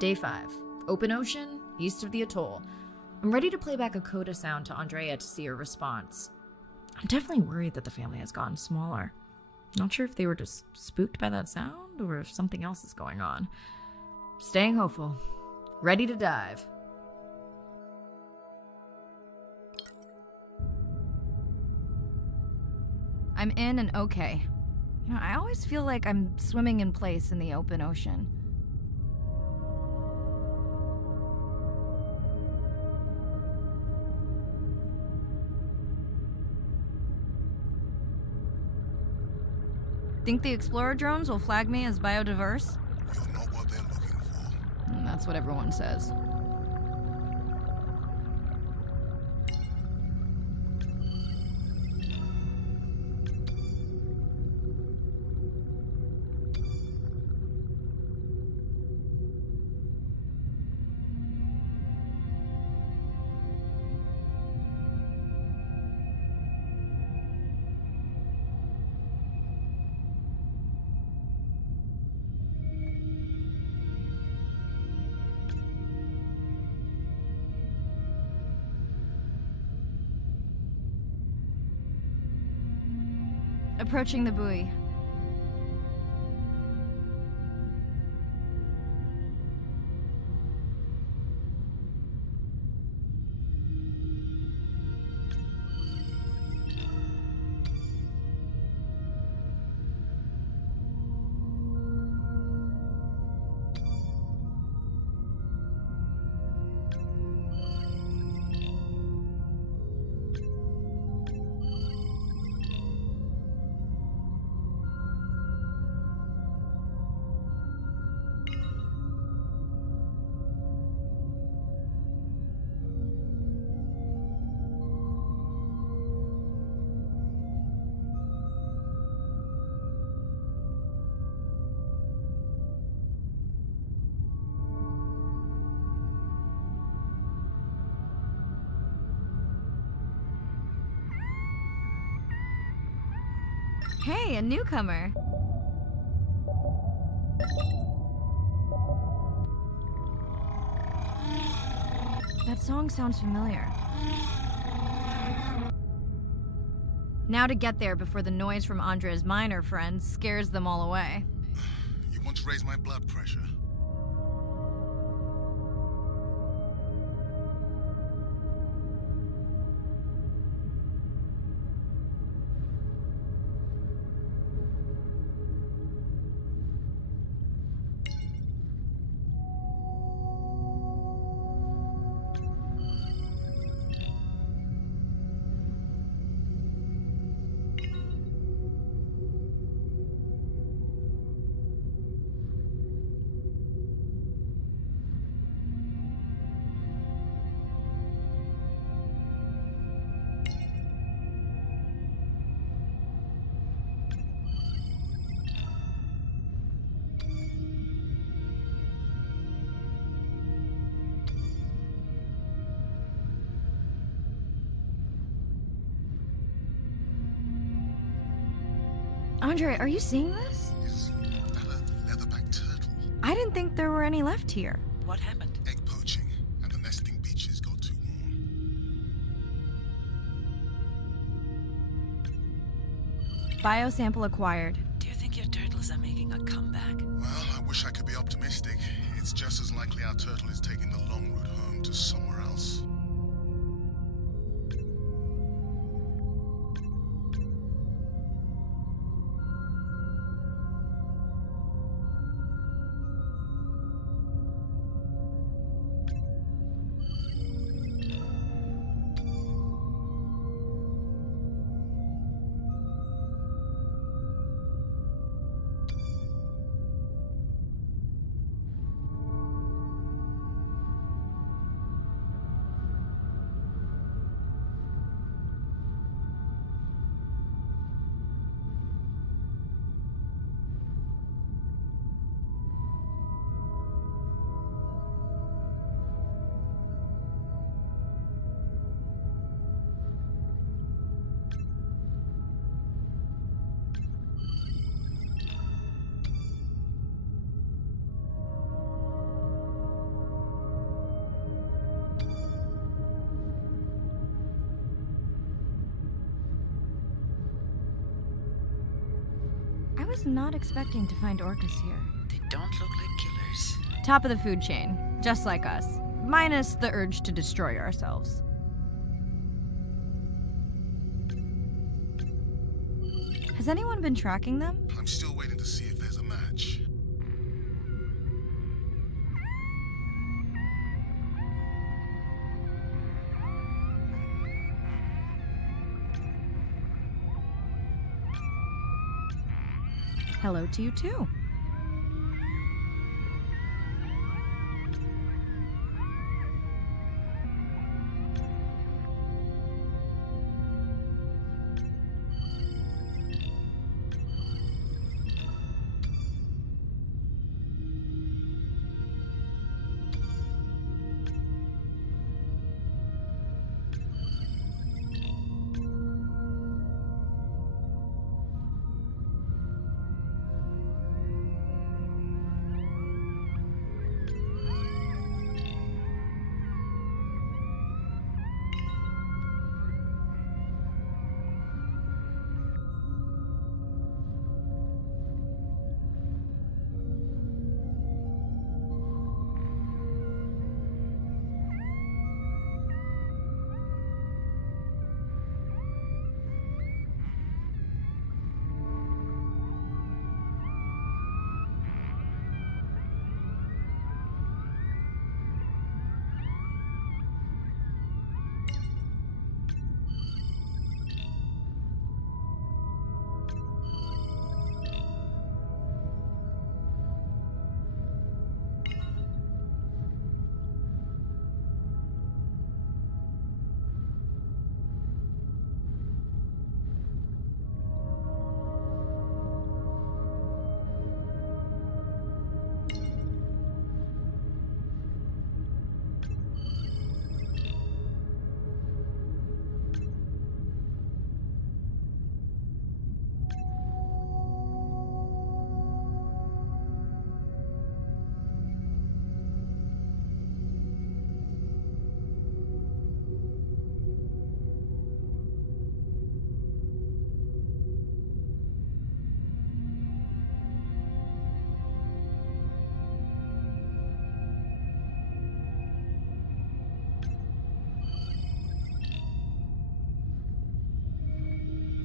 Day 5. Open ocean, east of the atoll. I'm ready to play back a coda sound to Andrea to see her response. I'm definitely worried that the family has gotten smaller. Not sure if they were just spooked by that sound or if something else is going on. Staying hopeful. Ready to dive. I'm in and okay. I always feel like I'm swimming in place in the open ocean. Think the Explorer drones will flag me as biodiverse? You're not what they're looking for. That's what everyone says. Approaching the buoy. Hey, a newcomer. That song sounds familiar. Now to get there before the noise from Andrea's miner friends scares them all away. You want to raise my blood pressure? Andre, are you seeing this? Is that a leatherback turtle? I didn't think there were any left here. What happened? Egg poaching, and the nesting beaches got too warm. Biosample acquired. Do you think your turtles are making a comeback? Well, I wish I could be optimistic. It's just as likely our turtle is taking the long route home to somewhere else. was not expecting to find orcas here. They don't look like killers. Top of the food chain, just like us. Minus the urge to destroy ourselves. Has anyone been tracking them? I'm still waiting to see if there's a match. Hello to you too.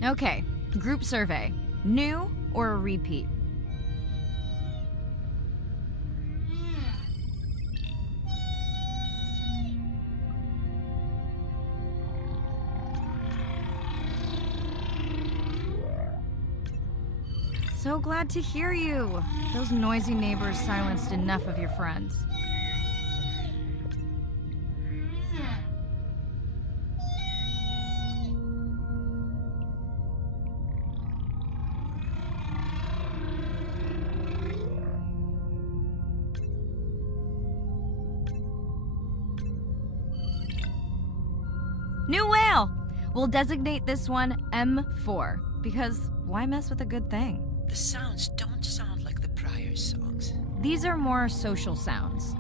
Okay, group survey. New or a repeat? So glad to hear you. Those noisy neighbors silenced enough of your friends. New whale! We'll designate this one M4, because why mess with a good thing? The sounds don't sound like the prior songs. These are more social sounds.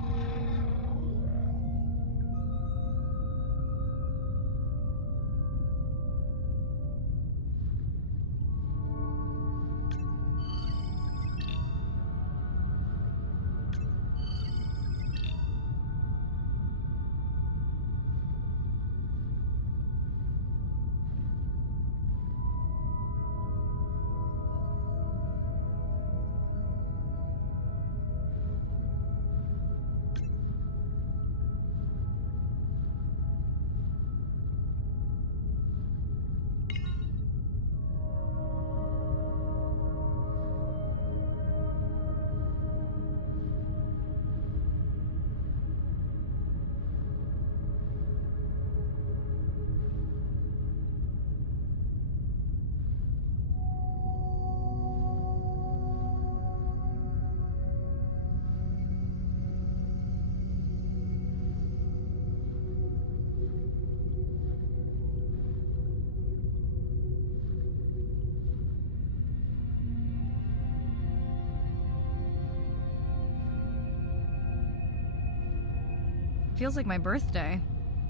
Feels like my birthday,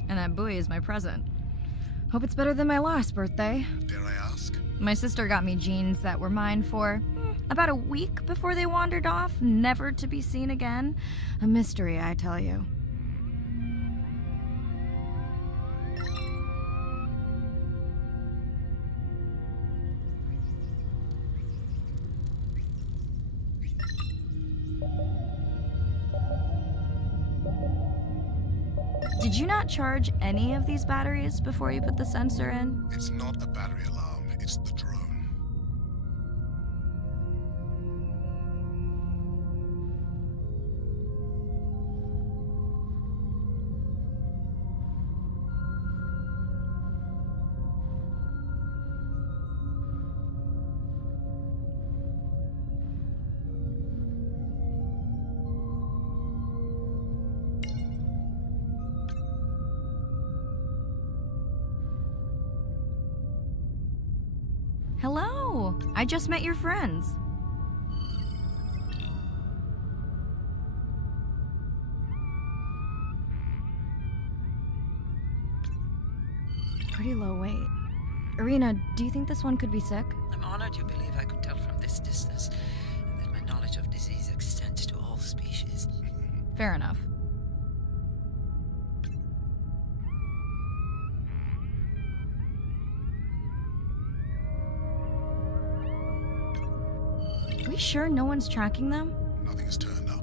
and that buoy is my present. Hope it's better than my last birthday. Dare I ask? My sister got me jeans that were mine for About a week before they wandered off, never to be seen again. A mystery, I tell you. Did you not charge any of these batteries before you put the sensor in? It's not a battery alarm, it's the drone. Hello! I just met your friends. Pretty low weight. Irina, do you think this one could be sick? I'm honored you believe I could tell from this distance that my knowledge of disease extends to all species. Fair enough. Are we sure no one's tracking them? Nothing's turned up.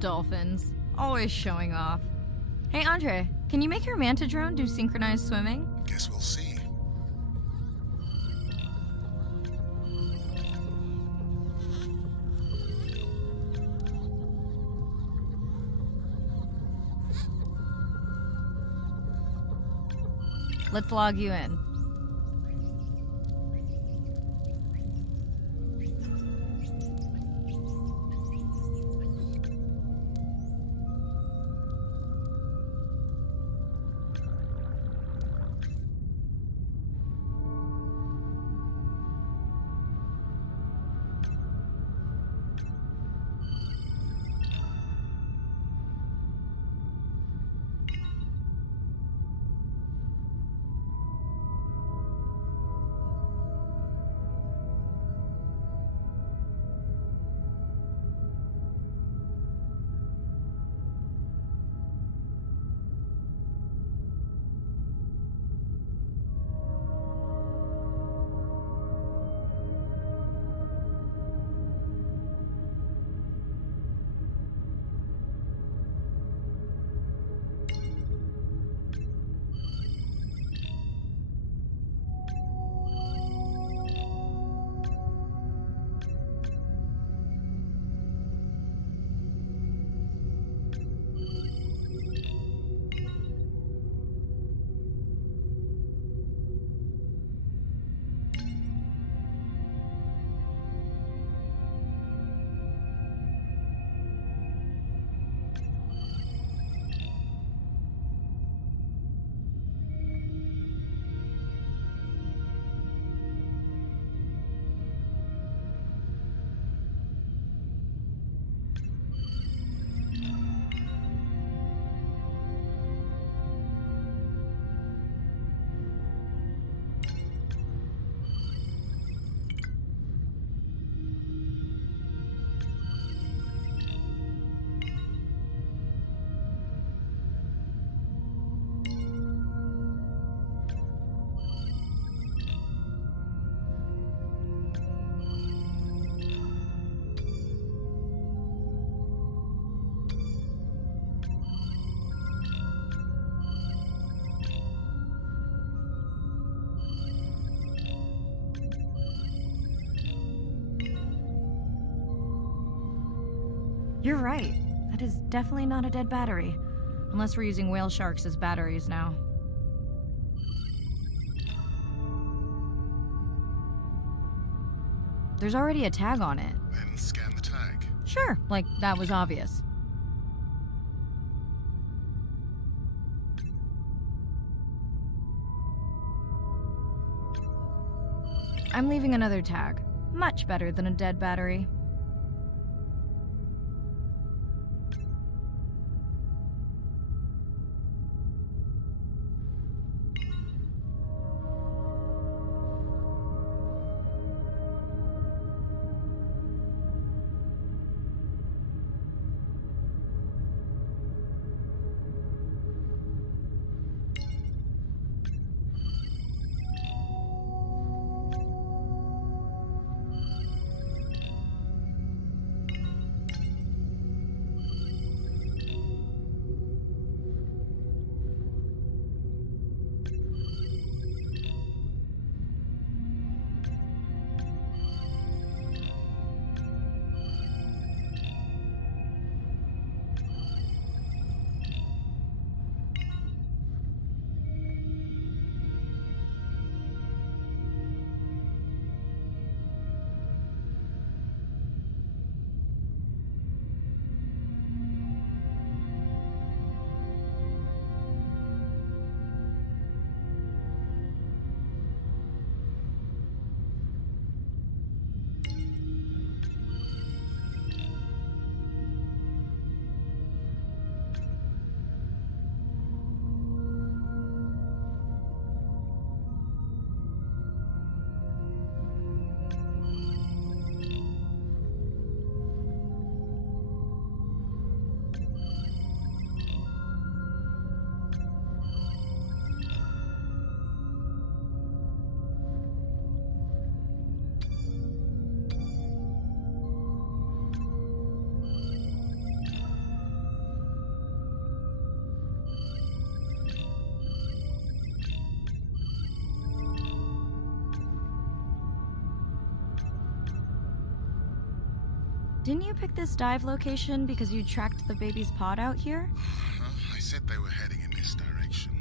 Dolphins. Always showing off. Hey, Andre, can you make your manta drone do synchronized swimming? Guess we'll see. Let's log you in. You're right. That is definitely not a dead battery. Unless we're using whale sharks as batteries now. There's already a tag on it. Then scan the tag. Sure, like that was obvious. I'm leaving another tag. Much better than a dead battery. Didn't you pick this dive location because you tracked the baby's pod out here? I said they were heading in this direction.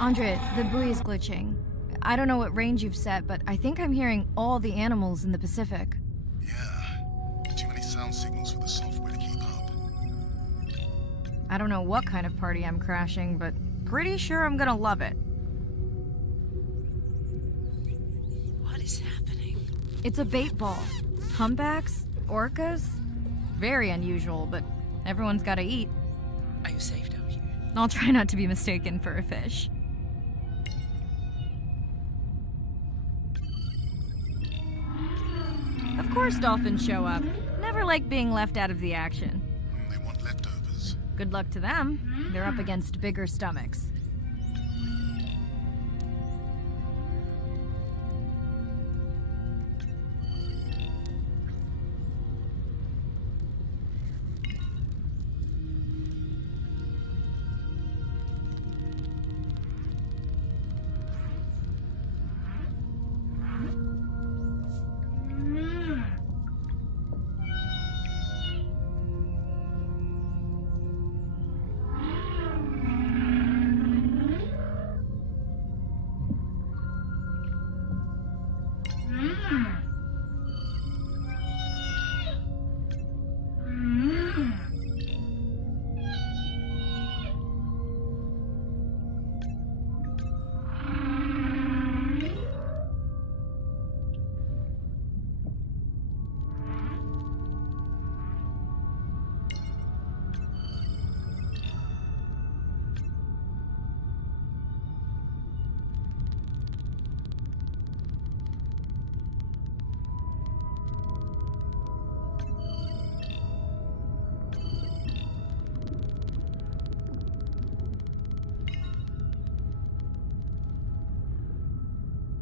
Andre, the buoy is glitching. I don't know what range you've set, but I think I'm hearing all the animals in the Pacific. Yeah. Too many sound signals for the software to keep up. I don't know what kind of party I'm crashing, but pretty sure I'm gonna love it. What is happening? It's a bait ball. Humpbacks? Orcas? Very unusual, but everyone's gotta eat. Are you safe down here? I'll try not to be mistaken for a fish. Of course dolphins show up. Never like being left out of the action. They want leftovers. Good luck to them. They're up against bigger stomachs.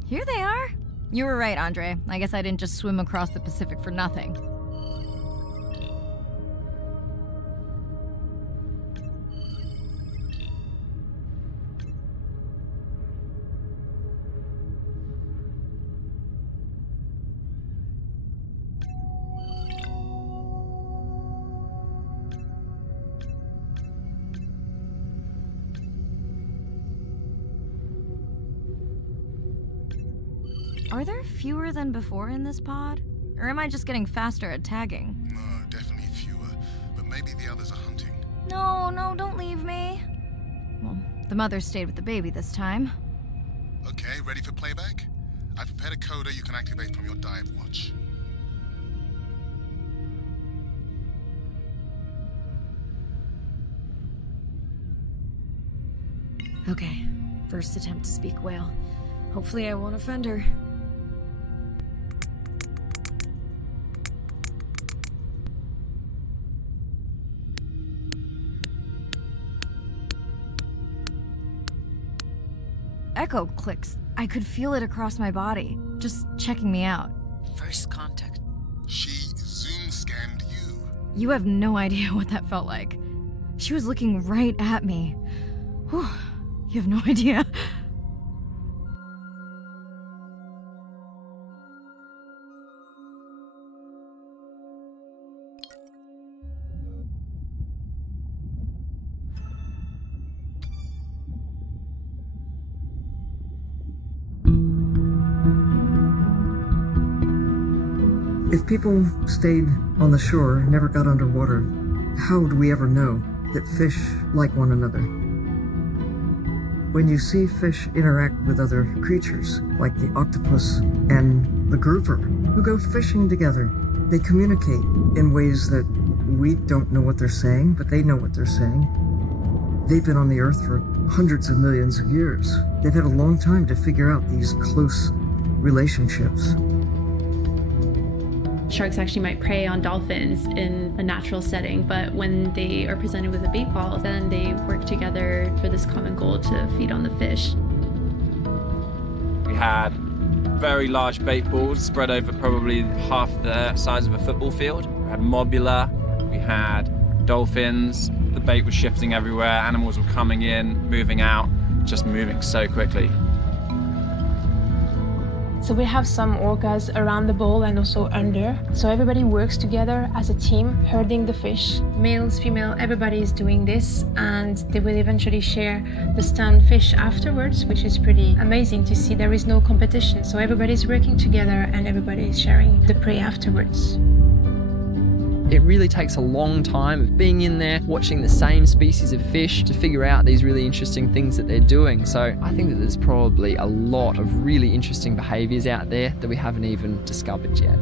Here they are. You were right, Andre. I guess I didn't just swim across the Pacific for nothing. Are there fewer than before in this pod? Or am I just getting faster at tagging? No, definitely fewer, but maybe the others are hunting. No, don't leave me. Well, the mother stayed with the baby this time. Okay, ready for playback? I prepared a coder you can activate from your dive watch. Okay, first attempt to speak whale. Hopefully I won't offend her. Echo clicks. I could feel it across my body, just checking me out. First contact. She zoom scanned you. You have no idea what that felt like. She was looking right at me. Whew, you have no idea. If people stayed on the shore, never got underwater, how would we ever know that fish like one another? When you see fish interact with other creatures, like the octopus and the grouper, who go fishing together, they communicate in ways that we don't know what they're saying, but they know what they're saying. They've been on the Earth for hundreds of millions of years. They've had a long time to figure out these close relationships. Sharks actually might prey on dolphins in a natural setting, but when they are presented with a bait ball, then they work together for this common goal to feed on the fish. We had very large bait balls spread over probably half the size of a football field. We had mobula, we had dolphins, the bait was shifting everywhere, animals were coming in, moving out, just moving so quickly. So we have some orcas around the bowl and also under. So everybody works together as a team, herding the fish. Males, female, everybody is doing this, and they will eventually share the stunned fish afterwards, which is pretty amazing to see. There is no competition, so everybody's working together and everybody is sharing the prey afterwards. It really takes a long time of being in there, watching the same species of fish to figure out these really interesting things that they're doing. So I think that there's probably a lot of really interesting behaviours out there that we haven't even discovered yet.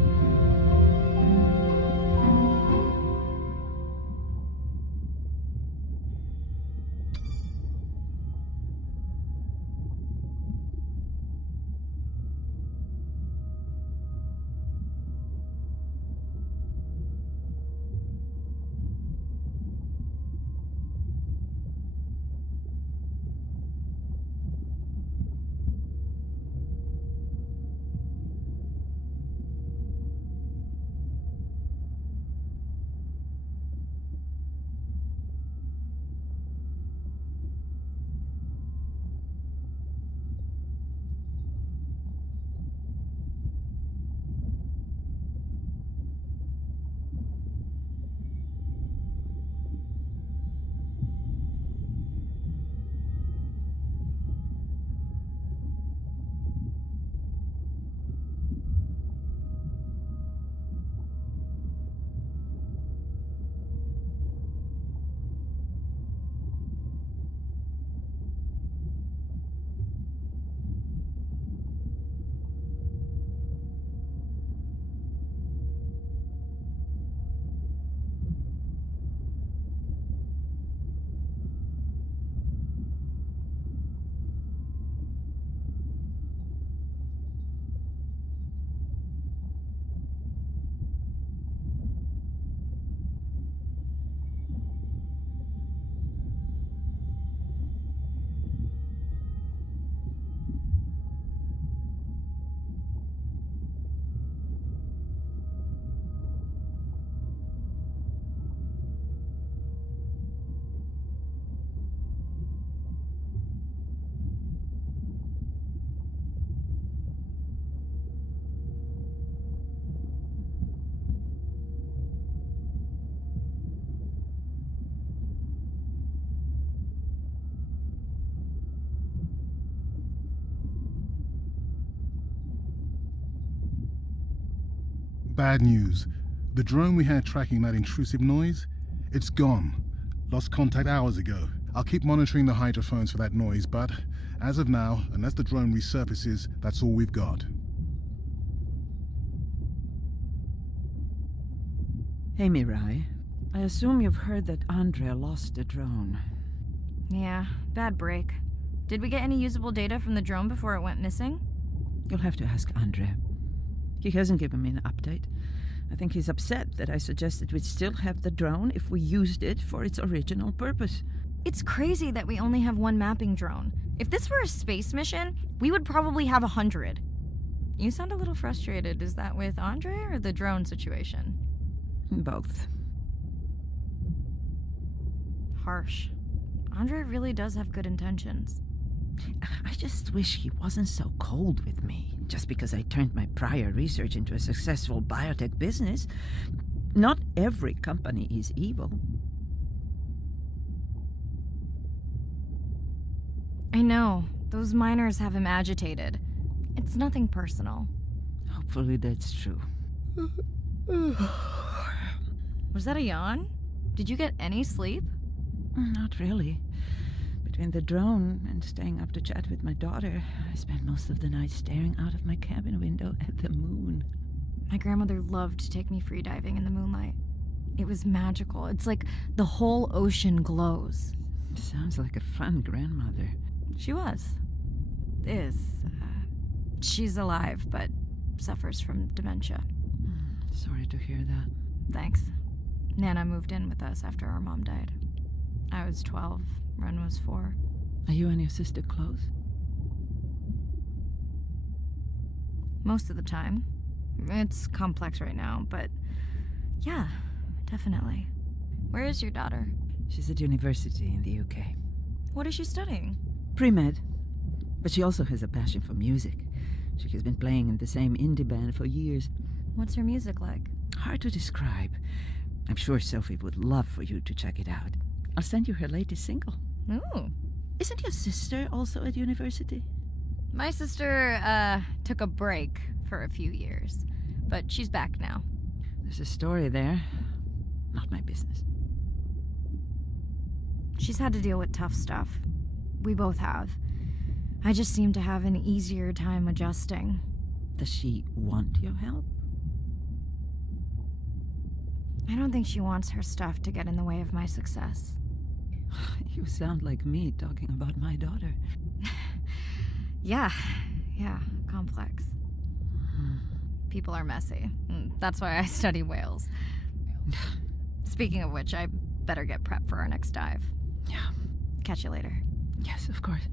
Bad news. The drone we had tracking that intrusive noise, it's gone. Lost contact hours ago. I'll keep monitoring the hydrophones for that noise, but as of now, unless the drone resurfaces, that's all we've got. Hey, Mirai. I assume you've heard that Andrea lost a drone. Yeah, bad break. Did we get any usable data from the drone before it went missing? You'll have to ask Andrea. He hasn't given me an update. I think he's upset that I suggested we'd still have the drone if we used it for its original purpose. It's crazy that we only have one mapping drone. If this were a space mission, we would probably have 100. You sound a little frustrated. Is that with Andre or the drone situation? Both. Harsh. Andre really does have good intentions. I just wish he wasn't so cold with me, just because I turned my prior research into a successful biotech business. Not every company is evil. I know. Those miners have him agitated. It's nothing personal. Hopefully that's true. Was that a yawn? Did you get any sleep? Not really. Between the drone and staying up to chat with my daughter, I spent most of the night staring out of my cabin window at the moon. My grandmother loved to take me freediving in the moonlight. It was magical. It's like the whole ocean glows. Sounds like a fun grandmother. She was. Is. She's alive, but suffers from dementia. Sorry to hear that. Thanks. Nana moved in with us after our mom died. I was 12. Ren was 4. Are you and your sister close? Most of the time. It's complex right now, but yeah, definitely. Where is your daughter? She's at university in the UK. What is she studying? Pre-med. But she also has a passion for music. She has been playing in the same indie band for years. What's her music like? Hard to describe. I'm sure Sophie would love for you to check it out. I'll send you her latest single. Ooh. Isn't your sister also at university? My sister, took a break for a few years, but she's back now. There's a story there. Not my business. She's had to deal with tough stuff. We both have. I just seem to have an easier time adjusting. Does she want your help? I don't think she wants her stuff to get in the way of my success. You sound like me talking about my daughter. Yeah, complex. People are messy. That's why I study whales. Speaking of which, I better get prepped for our next dive. Yeah. Catch you later. Yes, of course.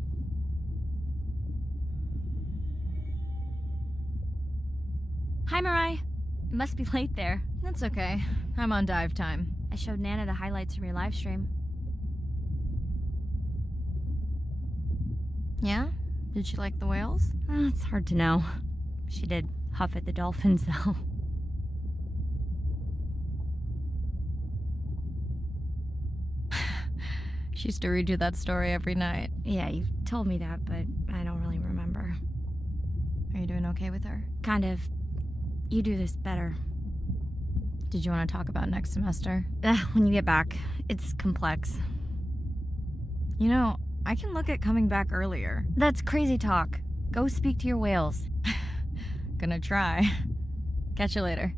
Hi, Mirai. It must be late there. That's okay. I'm on dive time. I showed Nana the highlights from your live stream. Yeah? Did she like the whales? It's hard to know. She did huff at the dolphins, though. She used to read you that story every night. Yeah, you've told me that, but I don't really remember. Are you doing okay with her? Kind of. You do this better. Did you want to talk about next semester? When you get back. It's complex. You know, I can look at coming back earlier. That's crazy talk. Go speak to your whales. Gonna try. Catch you later.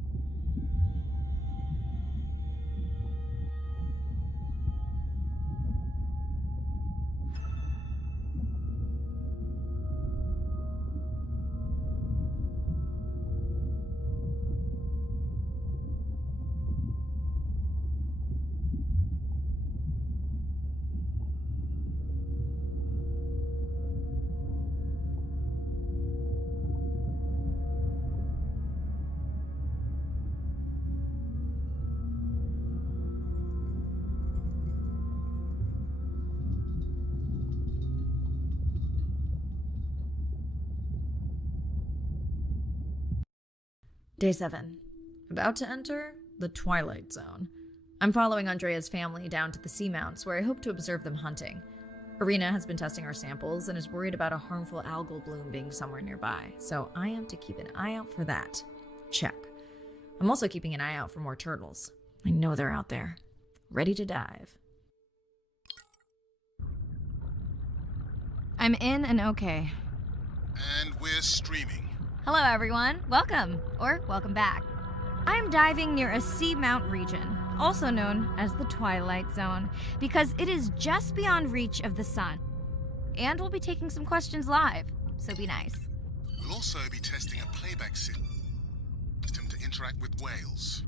Day 7. About to enter the Twilight Zone. I'm following Andrea's family down to the seamounts where I hope to observe them hunting. Irina has been testing our samples and is worried about a harmful algal bloom being somewhere nearby, so I am to keep an eye out for that. Check. I'm also keeping an eye out for more turtles. I know they're out there, ready to dive. I'm in and okay. And we're streaming. Hello, everyone. Welcome, or welcome back. I'm diving near a seamount region, also known as the Twilight Zone, because it is just beyond reach of the sun. And we'll be taking some questions live, so be nice. We'll also be testing a playback system to interact with whales.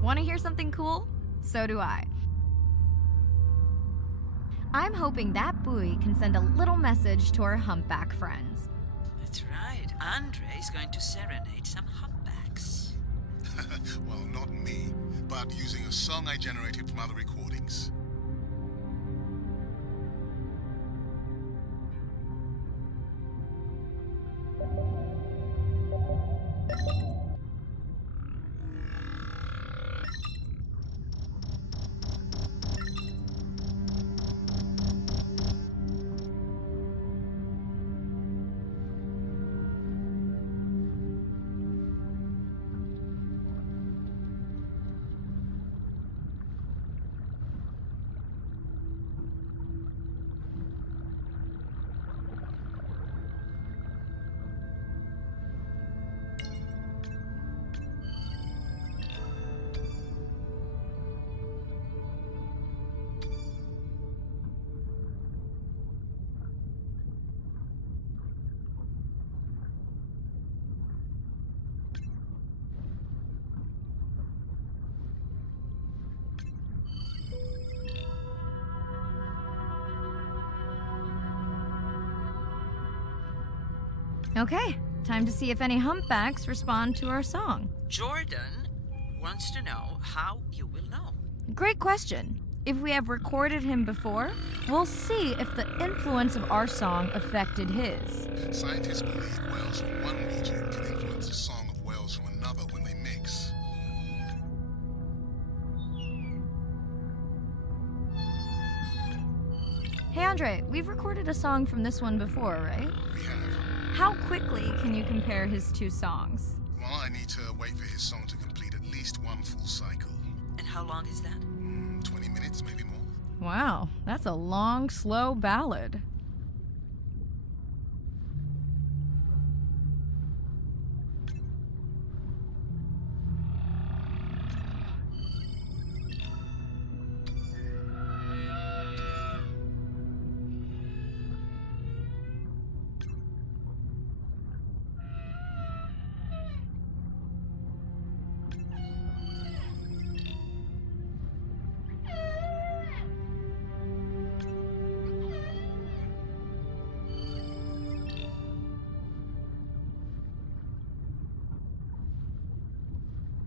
Want to hear something cool? So do I. I'm hoping that buoy can send a little message to our humpback friends. That's right. Andre is going to serenade some humpbacks. Well, not me, but using a song I generated from other recordings. Okay, time to see if any humpbacks respond to our song. Jordan wants to know how you will know. Great question. If we have recorded him before, we'll see if the influence of our song affected his. Scientists believe whales from one region can influence the song of whales from another when they mix. Hey Andre, we've recorded a song from this one before, right? We have. How quickly can you compare his two songs? Well, I need to wait for his song to complete at least one full cycle. And how long is that? 20 minutes, maybe more. Wow, that's a long, slow ballad.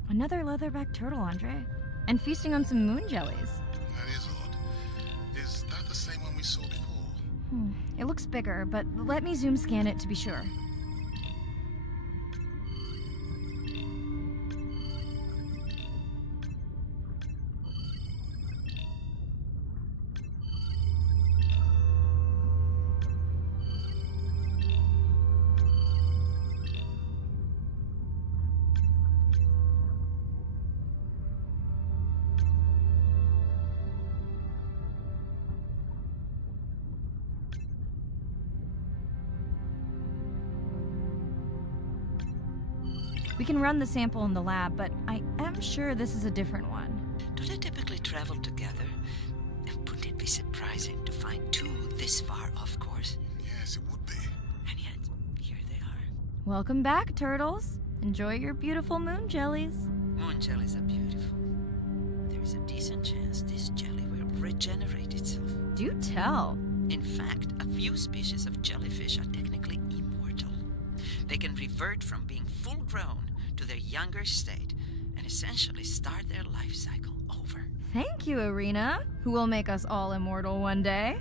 Another leatherback turtle, Andre. And feasting on some moon jellies. That is odd. Is that the same one we saw before? It looks bigger, but let me zoom scan it to be sure. We can run the sample in the lab, but I am sure this is a different one. Do they typically travel together? Wouldn't it be surprising to find two this far off course? Yes, it would be. And yet, here they are. Welcome back, turtles. Enjoy your beautiful moon jellies. Moon jellies are beautiful. There is a decent chance this jelly will regenerate itself. Do tell. In fact, a few species of jellyfish are technically immortal. They can revert from being full-grown to their younger state and essentially start their life cycle over. Thank you, Irina, who will make us all immortal one day.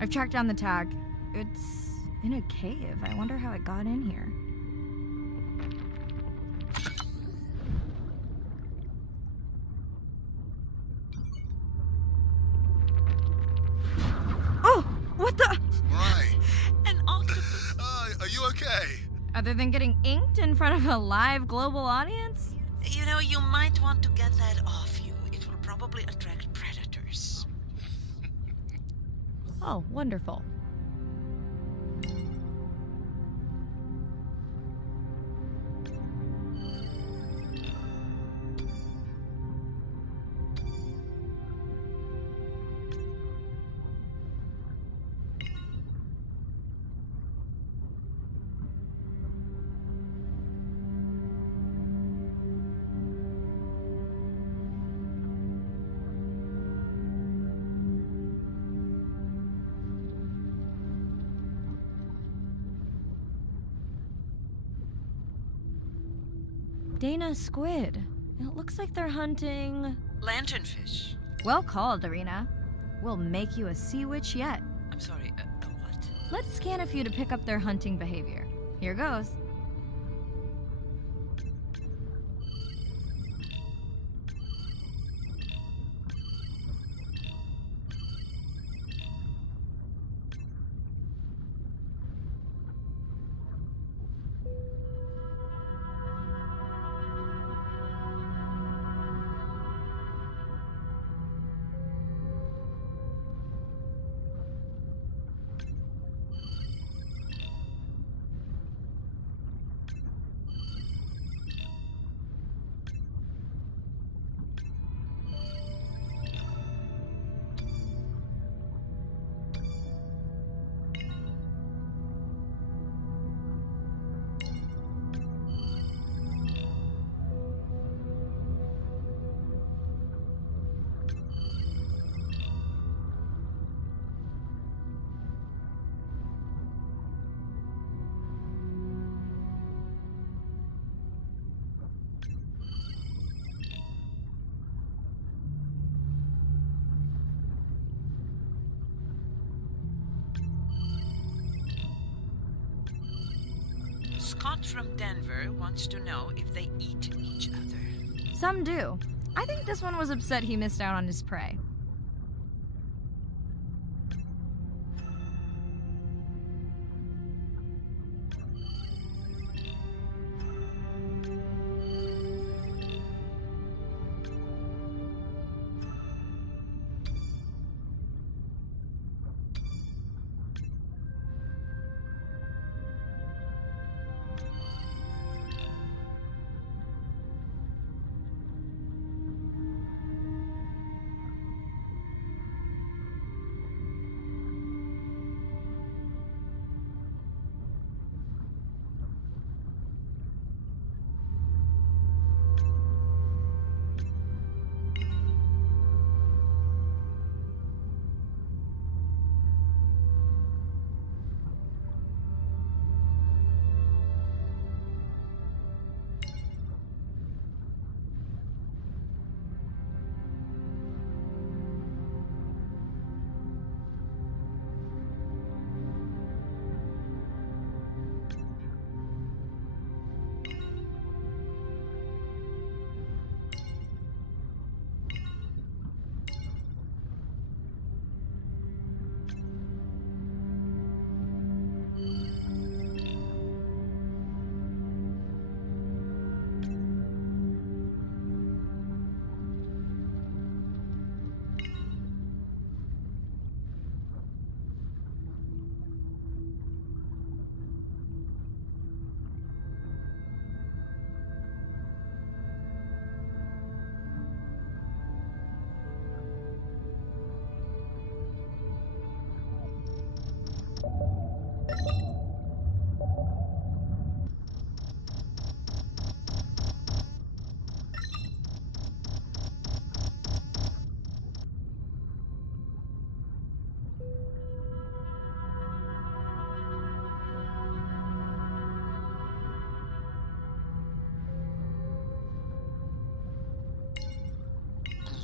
I've tracked down the tag. It's in a cave. I wonder how it got in here. Oh! What the? Right. An octopus! Are you okay? Other than getting inked in front of a live global audience? You know, you might want to get that off you. It will probably attract predators. Oh, wonderful. Dana squid. It looks like they're hunting... Lanternfish. Well called, Irina. We'll make you a sea witch yet. I'm sorry, what? Let's scan a few to pick up their hunting behavior. Here goes. Scout from Denver wants to know if they eat each other. Some do. I think this one was upset he missed out on his prey.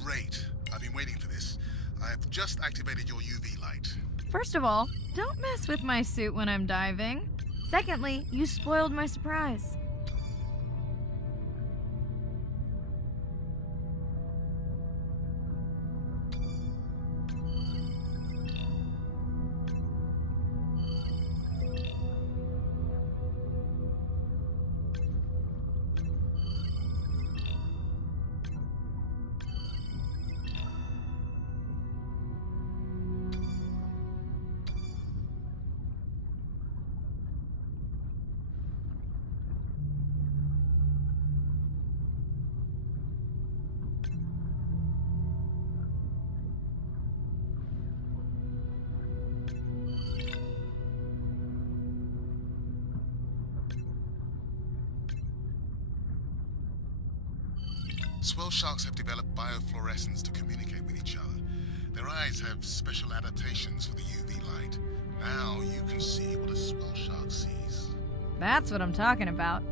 Great. I've been waiting for this. I've just activated your UV light. First of all, don't mess with my suit when I'm diving. Secondly, you spoiled my surprise. Swell sharks have developed biofluorescence to communicate with each other. Their eyes have special adaptations for the UV light. Now you can see what a swell shark sees. That's what I'm talking about.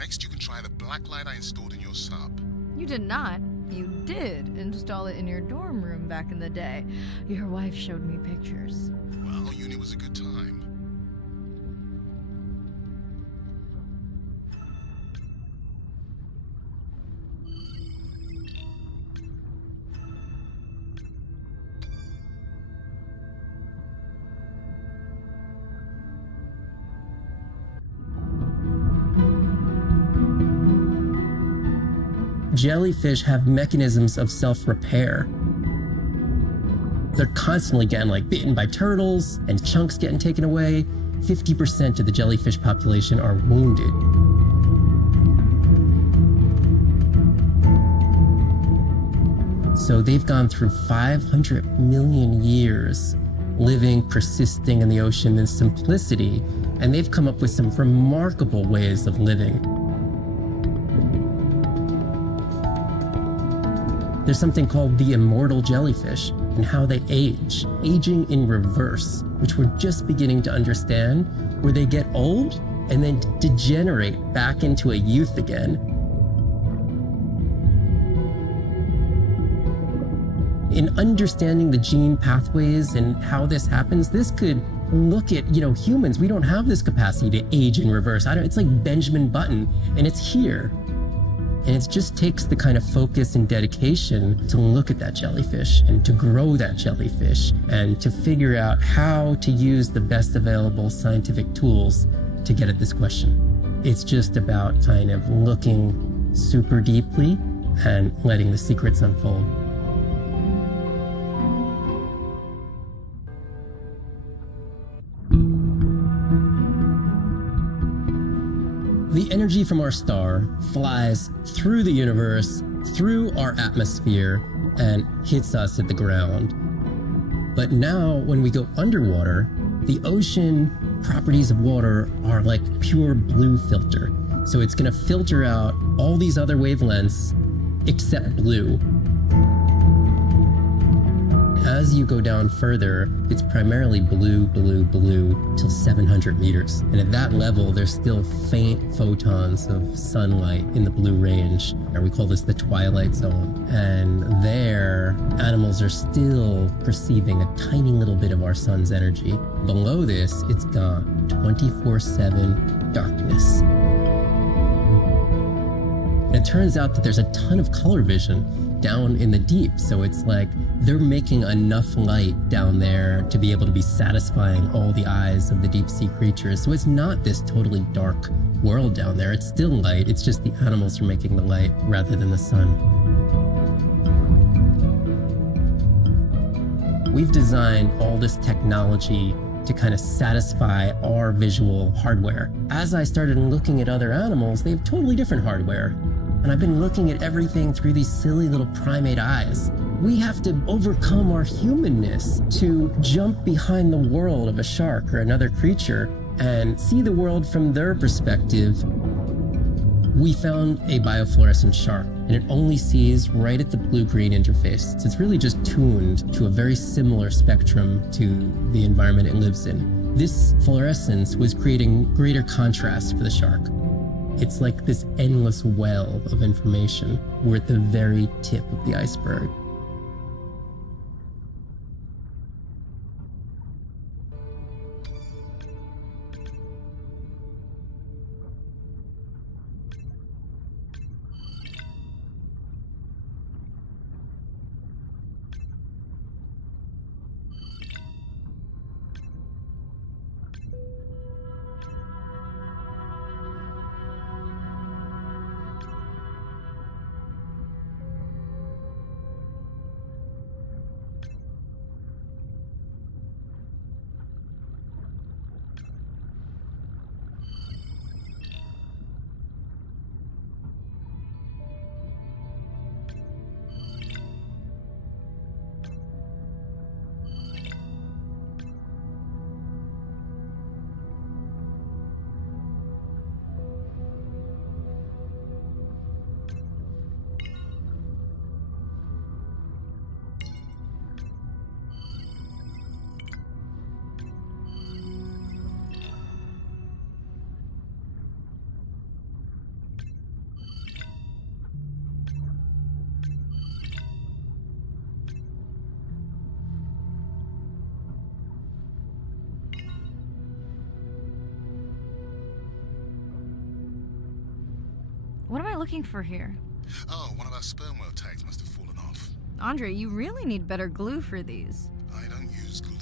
Next, you can try the black light I installed in your sub. You did not. You did install it in your dorm room back in the day. Your wife showed me pictures. Well, uni was a good time. jellyfish have mechanisms of self-repair. They're constantly getting bitten by turtles and chunks getting taken away. 50% of the jellyfish population are wounded. So they've gone through 500 million years living, persisting in the ocean in simplicity, and they've come up with some remarkable ways of living. There's something called the Immortal Jellyfish and how they age, aging in reverse, which we're just beginning to understand, where they get old and then degenerate back into a youth again. In understanding the gene pathways and how this happens, this could look at, humans. We don't have this capacity to age in reverse. It's like Benjamin Button, and it's here. And it just takes the kind of focus and dedication to look at that jellyfish and to grow that jellyfish and to figure out how to use the best available scientific tools to get at this question. It's just about kind of looking super deeply and letting the secrets unfold. The energy from our star flies through the universe, through our atmosphere, and hits us at the ground. But now, when we go underwater, the ocean properties of water are like pure blue filter. So it's going to filter out all these other wavelengths except blue. As you go down further, it's primarily blue, blue, blue till 700 meters. And at that level, there's still faint photons of sunlight in the blue range. And we call this the Twilight Zone. And there, animals are still perceiving a tiny little bit of our sun's energy. Below this, it's gone. 24/7 darkness. And it turns out that there's a ton of color vision down in the deep. So it's like they're making enough light down there to be able to be satisfying all the eyes of the deep sea creatures. So it's not this totally dark world down there. It's still light. It's just the animals are making the light rather than the sun. We've designed all this technology to kind of satisfy our visual hardware. As I started looking at other animals, they have totally different hardware. And I've been looking at everything through these silly little primate eyes. We have to overcome our humanness to jump behind the world of a shark or another creature and see the world from their perspective. We found a biofluorescent shark, and it only sees right at the blue-green interface. So it's really just tuned to a very similar spectrum to the environment it lives in. This fluorescence was creating greater contrast for the shark. It's like this endless well of information. We're at the very tip of the iceberg. What am I looking for here? Oh, one of our sperm whale tags must have fallen off. Andre, you really need better glue for these. I don't use glue.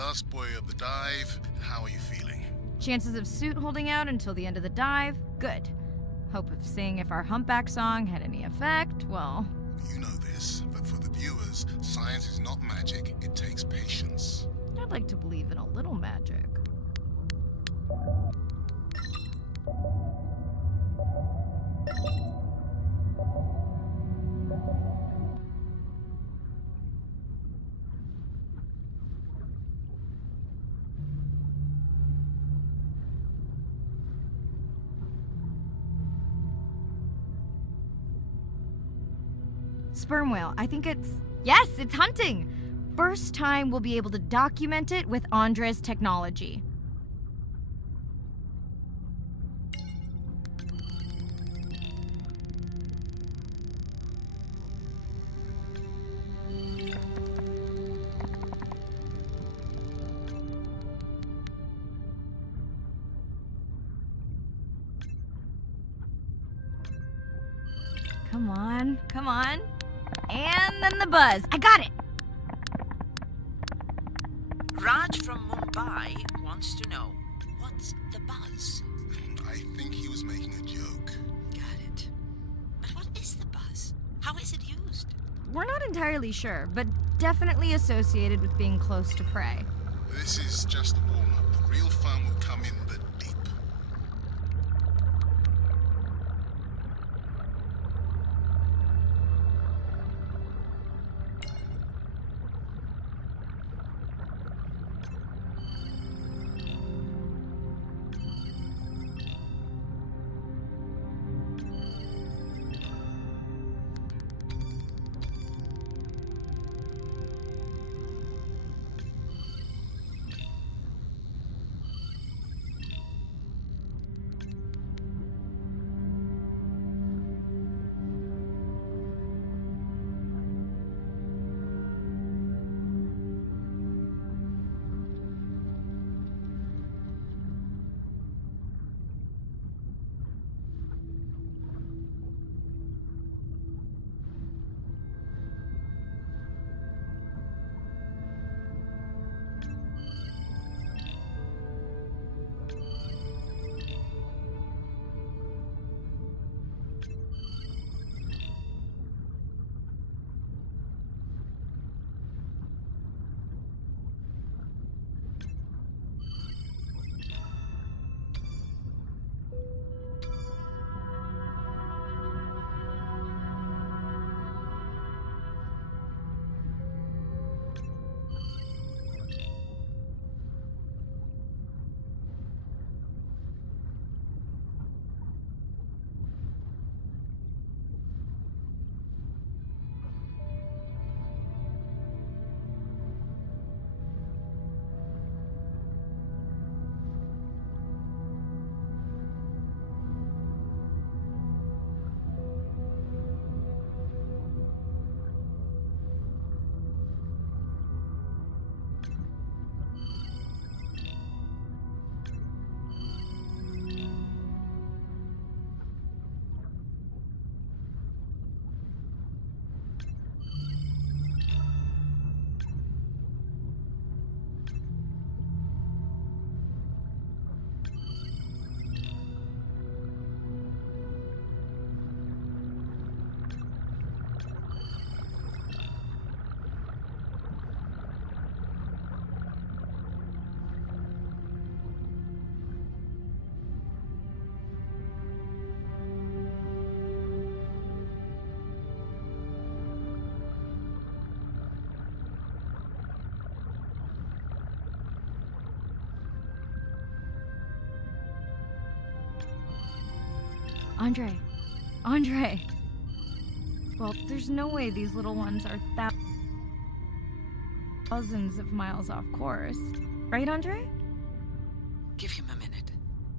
last buoy of the dive. How are you feeling? Chances of suit holding out until the end of the dive? Good. Hope of seeing if our humpback song had any effect? Well... You know this, but for the viewers, science is not magic. It takes patience. I'd like to believe in a little magic. Sperm whale. I think it's... Yes, it's hunting! First time we'll be able to document it with Andre's technology. Come on, come on. And then the buzz. I got it! Raj from Mumbai wants to know, what's the buzz? I think he was making a joke. Got it. But what is the buzz? How is it used? We're not entirely sure, but definitely associated with being close to prey. This is just a warm-up. The real fun will come in the deep. Andre. Well, there's no way these little ones are thousands of miles off course. Right, Andre? Give him a minute.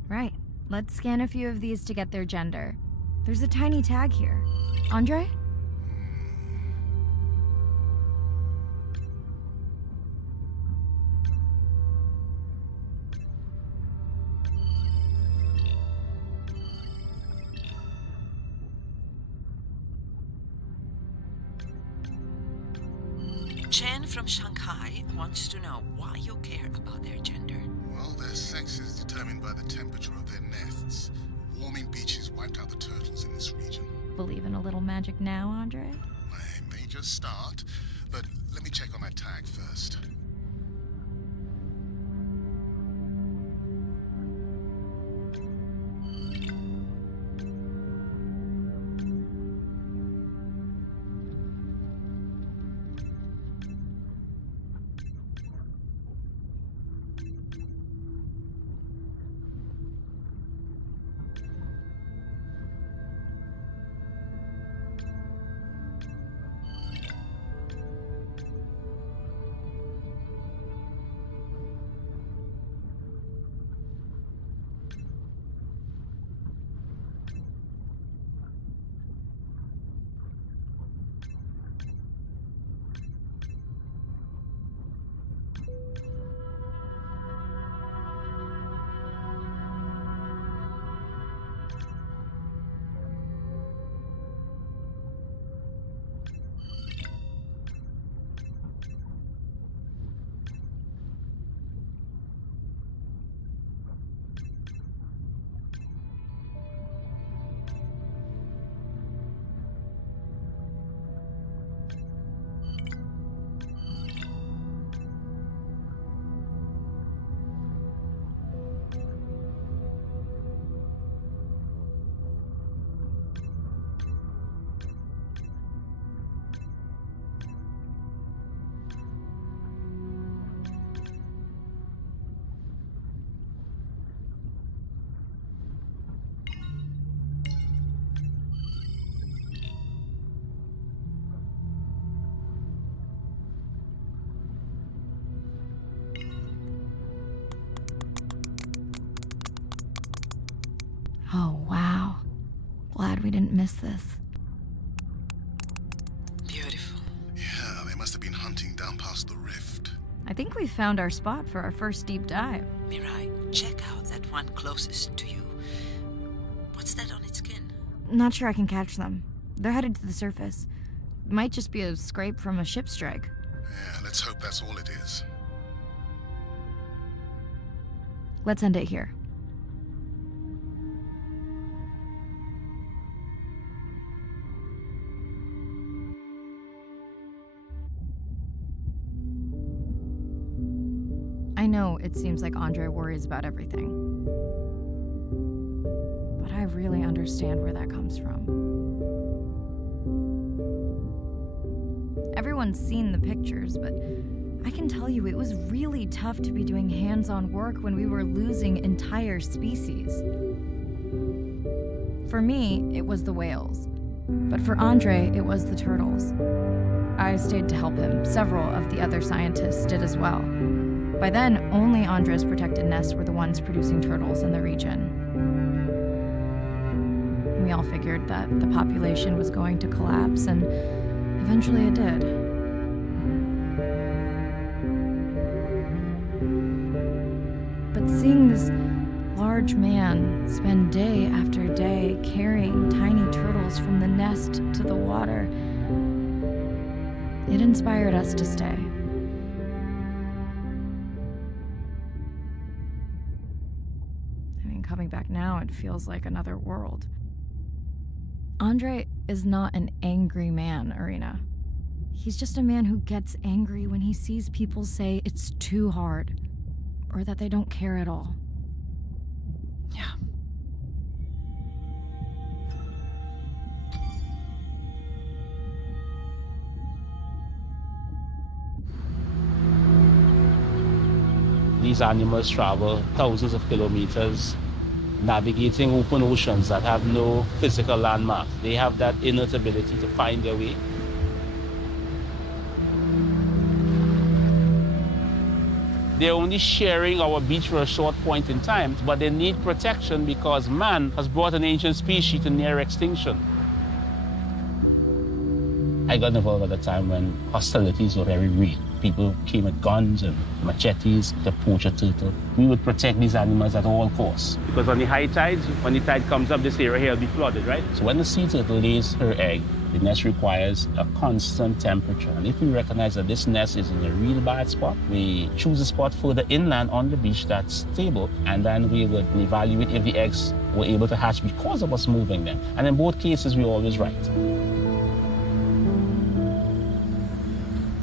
Right. Let's scan a few of these to get their gender. There's a tiny tag here. Andre? Chen from Shanghai wants to know why you care about their gender. Well, their sex is determined by the temperature of their nests. Warming beaches wiped out the turtles in this region. Believe in a little magic now, Andre? I may just start, but let me check on that tag first. Oh, wow. Glad we didn't miss this. Beautiful. Yeah, they must have been hunting down past the rift. I think we found our spot for our first deep dive. Mirai, check out that one closest to you. What's that on its skin? Not sure I can catch them. They're headed to the surface. Might just be a scrape from a ship strike. Yeah, let's hope that's all it is. Let's end it here. I know it seems like Andre worries about everything, but I really understand where that comes from. Everyone's seen the pictures, but I can tell you it was really tough to be doing hands-on work when we were losing entire species. For me, it was the whales, but for Andre, it was the turtles. I stayed to help him. Several of the other scientists did as well. By then, only Andre's protected nests were the ones producing turtles in the region. We all figured that the population was going to collapse, and eventually it did. But seeing this large man spend day after day carrying tiny turtles from the nest to the water, it inspired us to stay. Coming back now, it feels like another world. Andre is not an angry man, Irina. He's just a man who gets angry when he sees people say it's too hard, or that they don't care at all. Yeah. These animals travel thousands of kilometers, navigating open oceans that have no physical landmarks. They have that innate ability to find their way. They're only sharing our beach for a short point in time, but they need protection because man has brought an ancient species to near extinction. I got involved at a time when hostilities were very real. People came with guns and machetes to poach a turtle. We would protect these animals at all costs. Because on the high tides, when the tide comes up, this area here will be flooded, right? So when the sea turtle lays her egg, the nest requires a constant temperature. And if we recognize that this nest is in a real bad spot, we choose a spot further inland on the beach that's stable, and then we would evaluate if the eggs were able to hatch because of us moving them. And in both cases, we're always right.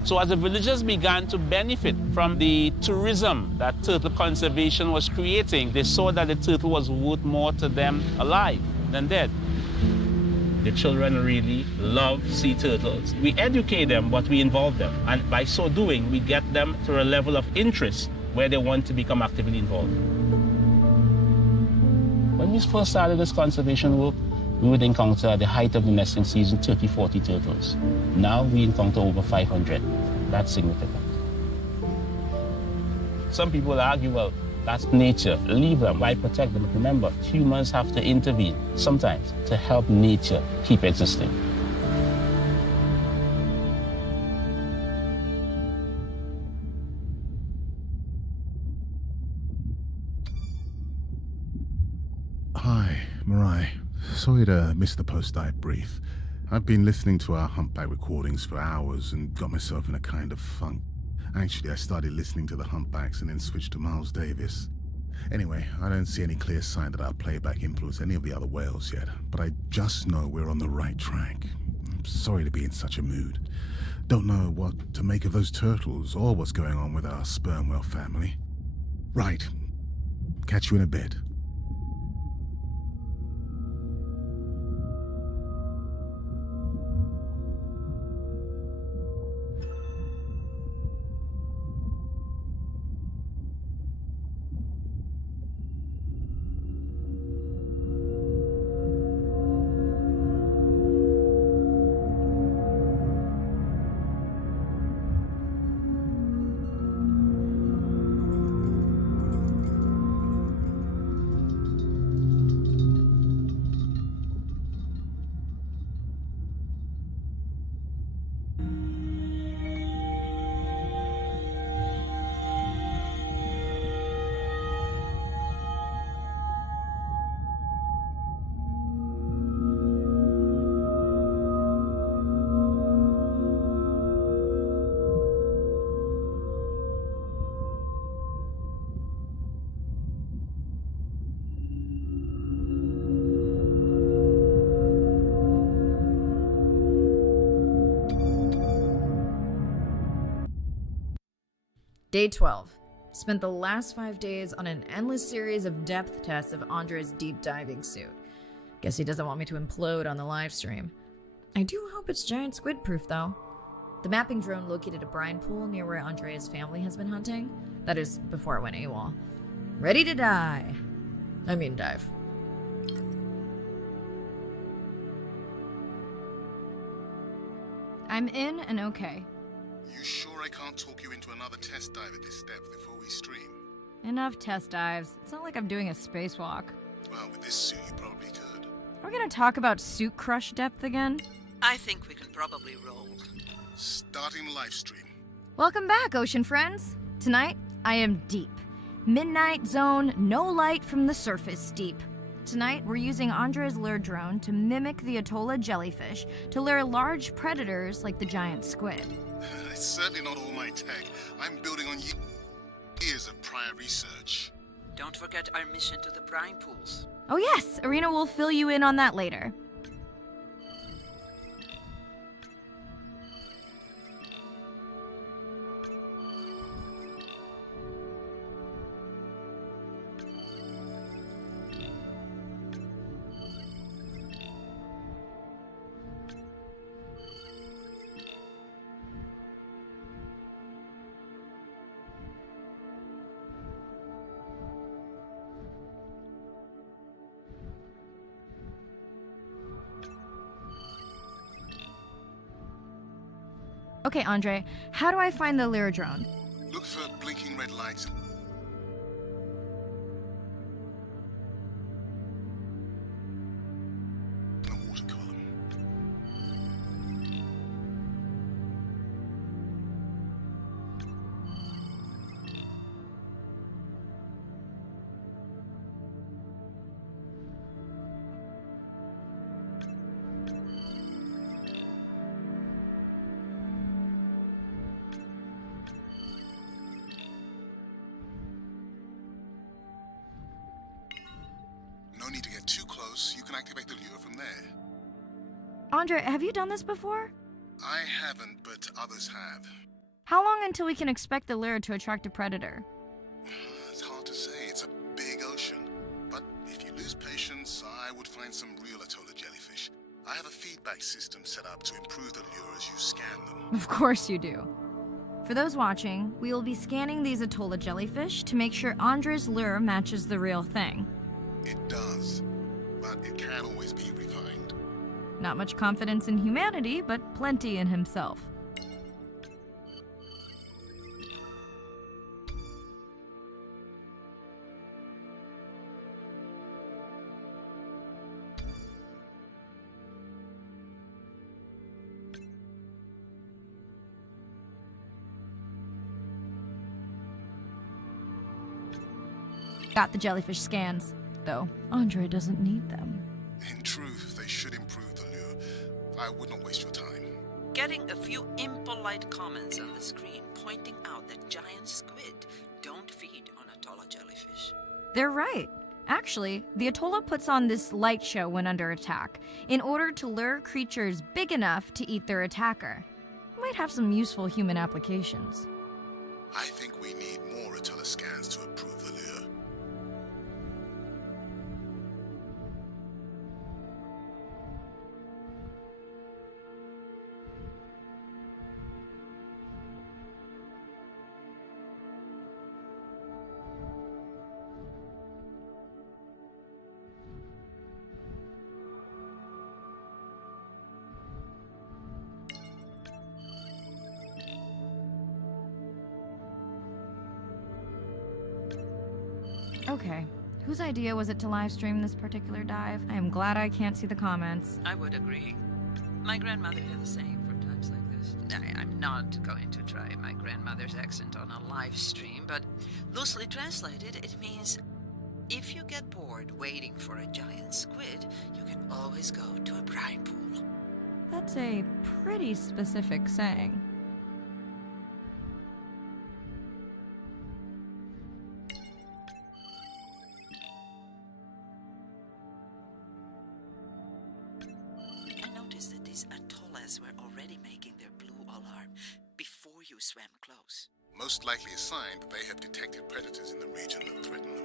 So as the villagers began to benefit from the tourism that turtle conservation was creating, they saw that the turtle was worth more to them alive than dead. The children really love sea turtles. We educate them, but we involve them. And by so doing, we get them to a level of interest where they want to become actively involved. When we first started this conservation work, we would encounter at the height of the nesting season 30, 40 turtles. Now we encounter over 500. That's significant. Some people argue, well, that's nature. Leave them. Why protect them? But remember, humans have to intervene sometimes to help nature keep existing. Hi, Mariah. Sorry to miss the post-dive brief. I've been listening to our humpback recordings for hours and got myself in a kind of funk. Actually, I started listening to the humpbacks and then switched to Miles Davis. Anyway, I don't see any clear sign that our playback influenced any of the other whales yet, but I just know we're on the right track. I'm sorry to be in such a mood. Don't know what to make of those turtles or what's going on with our sperm whale family. Right. Catch you in a bit. Day 12. Spent the last 5 days on an endless series of depth tests of Andre's deep diving suit. Guess he doesn't want me to implode on the live stream. I do hope it's giant squid proof though. The mapping drone located a brine pool near where Andrea's family has been hunting. That is, before it went AWOL. Ready to dive. I'm in and okay. You sure I can't talk you into another test dive at this depth before we stream? Enough test dives. It's not like I'm doing a spacewalk. Well, with this suit you probably could. Are we gonna talk about suit crush depth again? I think we can probably roll. Starting the live stream. Welcome back, ocean friends. Tonight, I am deep. Midnight zone, no light from the surface deep. Tonight, we're using Andre's lure drone to mimic the Atola jellyfish to lure large predators like the giant squid. It's certainly not all my tech. I'm building on years of prior research. Don't forget our mission to the brine pools. Oh yes, Arena will fill you in on that later. Okay, Andre, how do I find the lure drone? Look for blinking red lights. The water column. Okay, No need to get too close. You can activate the lure from there. Andre, have you done this before? I haven't, but others have. How long until we can expect the lure to attract a predator? It's hard to say. It's a big ocean. But if you lose patience, I would find some real Atola jellyfish. I have a feedback system set up to improve the lure as you scan them. Of course you do. For those watching, we will be scanning these Atola jellyfish to make sure Andre's lure matches the real thing. It does, but it can always be refined. Not much confidence in humanity, but plenty in himself. Got the jellyfish scans, though Andre doesn't need them. In truth, they should improve the lure. I would not waste your time. Getting a few impolite comments on the screen pointing out that giant squid don't feed on Atola jellyfish. They're right. Actually, the Atola puts on this light show when under attack, in order to lure creatures big enough to eat their attacker. Might have some useful human applications. I think we need more Atola scans to improve the lure. Okay, whose idea was it to live stream this particular dive? I am glad I can't see the comments. I would agree. My grandmother did the same for times like this. I'm not going to try my grandmother's accent on a live stream, but loosely translated, it means if you get bored waiting for a giant squid, you can always go to a brine pool. That's a pretty specific saying. Swam close. Most likely a sign that they have detected predators in the region that threaten them.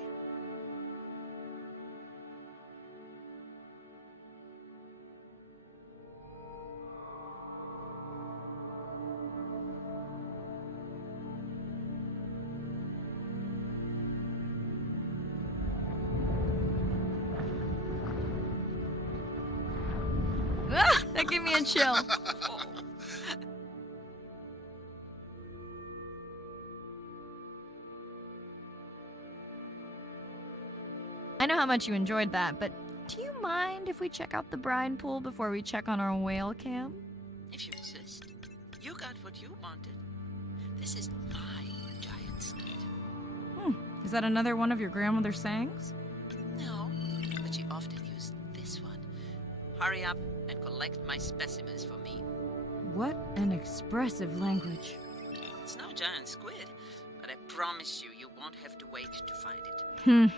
Ah, that gave me a chill. I know how much you enjoyed that, but do you mind if we check out the brine pool before we check on our whale cam? If you insist. You got what you wanted. This is my giant squid. Is that another one of your grandmother's sayings? No, but she often used this one. Hurry up and collect my specimens for me. What an expressive language. It's no giant squid, but I promise you, you won't have to wait to find it.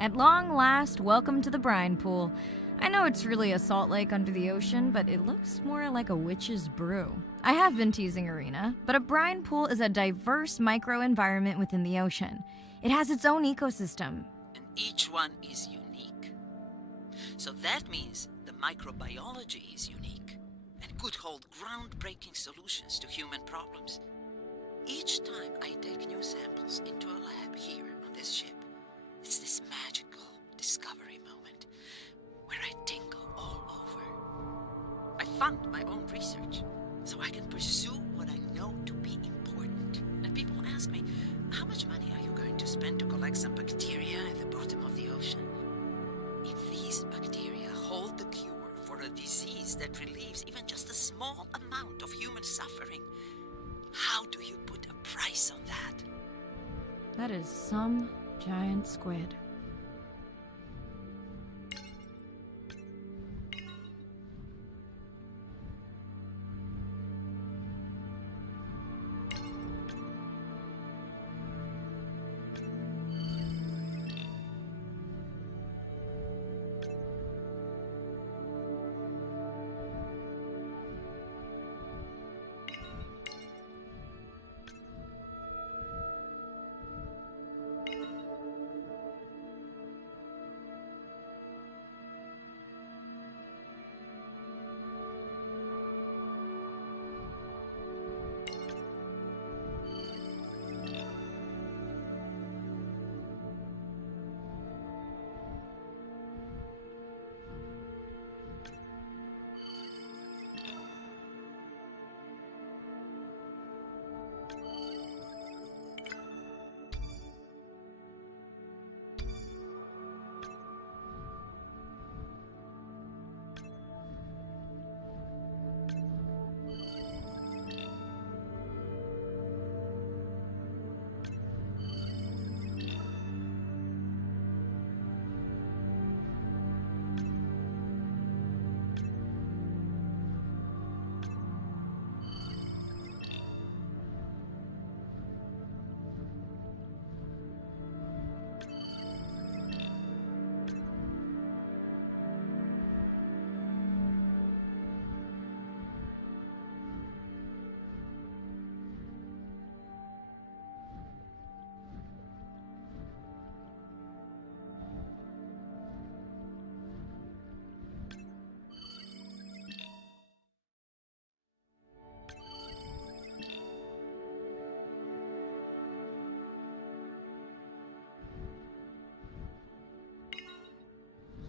At long last, welcome to the brine pool. I know it's really a salt lake under the ocean, but it looks more like a witch's brew. I have been teasing Arena, but a brine pool is a diverse microenvironment within the ocean. It has its own ecosystem. And each one is unique. So that means the microbiology is unique and could hold groundbreaking solutions to human problems. Each time I take new samples into a lab here on this ship, it's this magical discovery moment where I tingle all over. I fund my own research so I can pursue what I know to be important. And people ask me, how much money are you going to spend to collect some bacteria at the bottom of the ocean? If these bacteria hold the cure for a disease that relieves even just a small amount of human suffering, how do you put a price on that? That is some giant squid.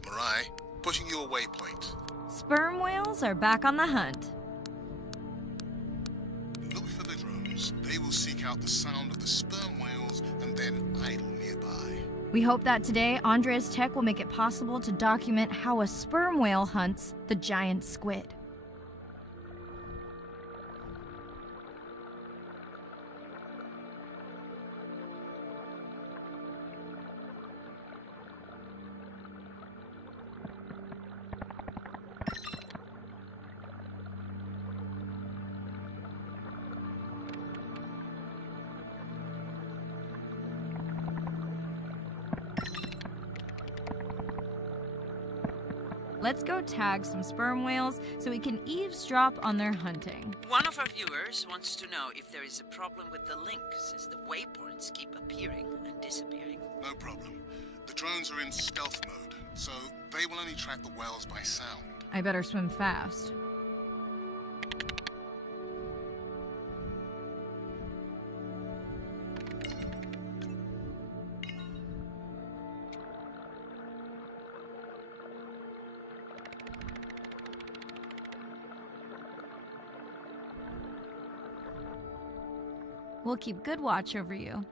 Mirai, pushing your waypoint. Sperm whales are back on the hunt. Look for the drones. They will seek out the sound of the sperm whales and then idle nearby. We hope that today, Andrea's tech will make it possible to document how a sperm whale hunts the giant squid. Let's go tag some sperm whales so we can eavesdrop on their hunting. One of our viewers wants to know if there is a problem with the link, since the waypoints keep appearing and disappearing. No problem. The drones are in stealth mode, so they will only track the whales by sound. I better swim fast. We'll keep good watch over you.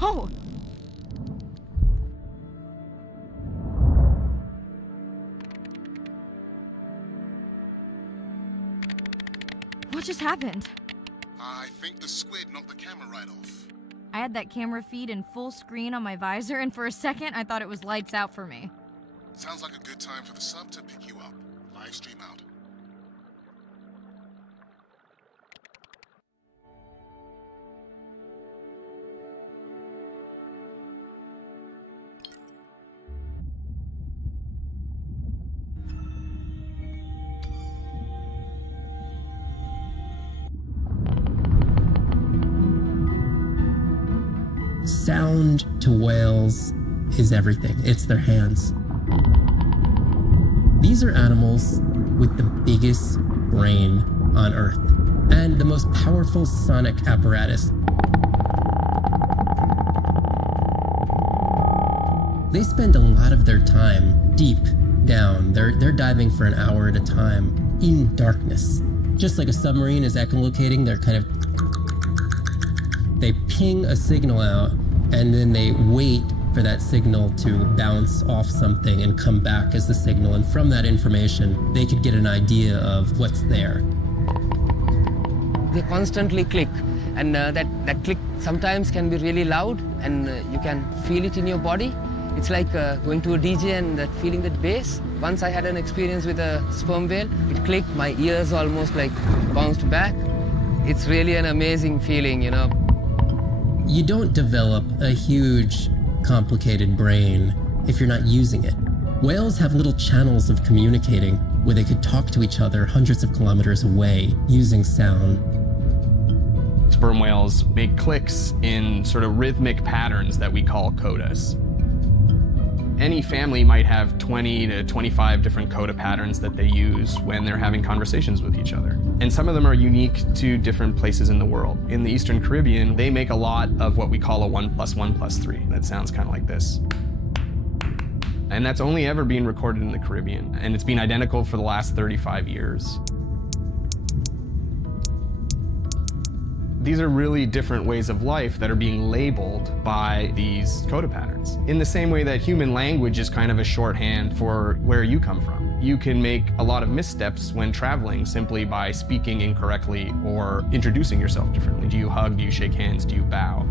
Whoa! What just happened? I think the squid knocked the camera right off. I had that camera feed in full screen on my visor, and for a second I thought it was lights out for me. Sounds like a good time for the sub to pick you up. Live stream out. Sound to whales is everything. It's their hands. These are animals with the biggest brain on Earth and the most powerful sonic apparatus. They spend a lot of their time deep down. They're diving for an hour at a time in darkness. Just like a submarine is echolocating, they ping a signal out and then they wait for that signal to bounce off something and come back as the signal. And from that information, they could get an idea of what's there. They constantly click, and that click sometimes can be really loud, and you can feel it in your body. It's like going to a DJ and feeling that bass. Once I had an experience with a sperm whale. It clicked, my ears almost like bounced back. It's really an amazing feeling, you know. You don't develop a huge, complicated brain if you're not using it. Whales have little channels of communicating where they could talk to each other hundreds of kilometers away using sound. Sperm whales make clicks in sort of rhythmic patterns that we call codas. Any family might have 20 to 25 different coda patterns that they use when they're having conversations with each other. And some of them are unique to different places in the world. In the Eastern Caribbean, they make a lot of what we call a 1 + 1 + 3. That sounds kind of like this. And that's only ever been recorded in the Caribbean. And it's been identical for the last 35 years. These are really different ways of life that are being labeled by these coda patterns. In the same way that human language is kind of a shorthand for where you come from. You can make a lot of missteps when traveling simply by speaking incorrectly or introducing yourself differently. Do you hug? Do you shake hands? Do you bow?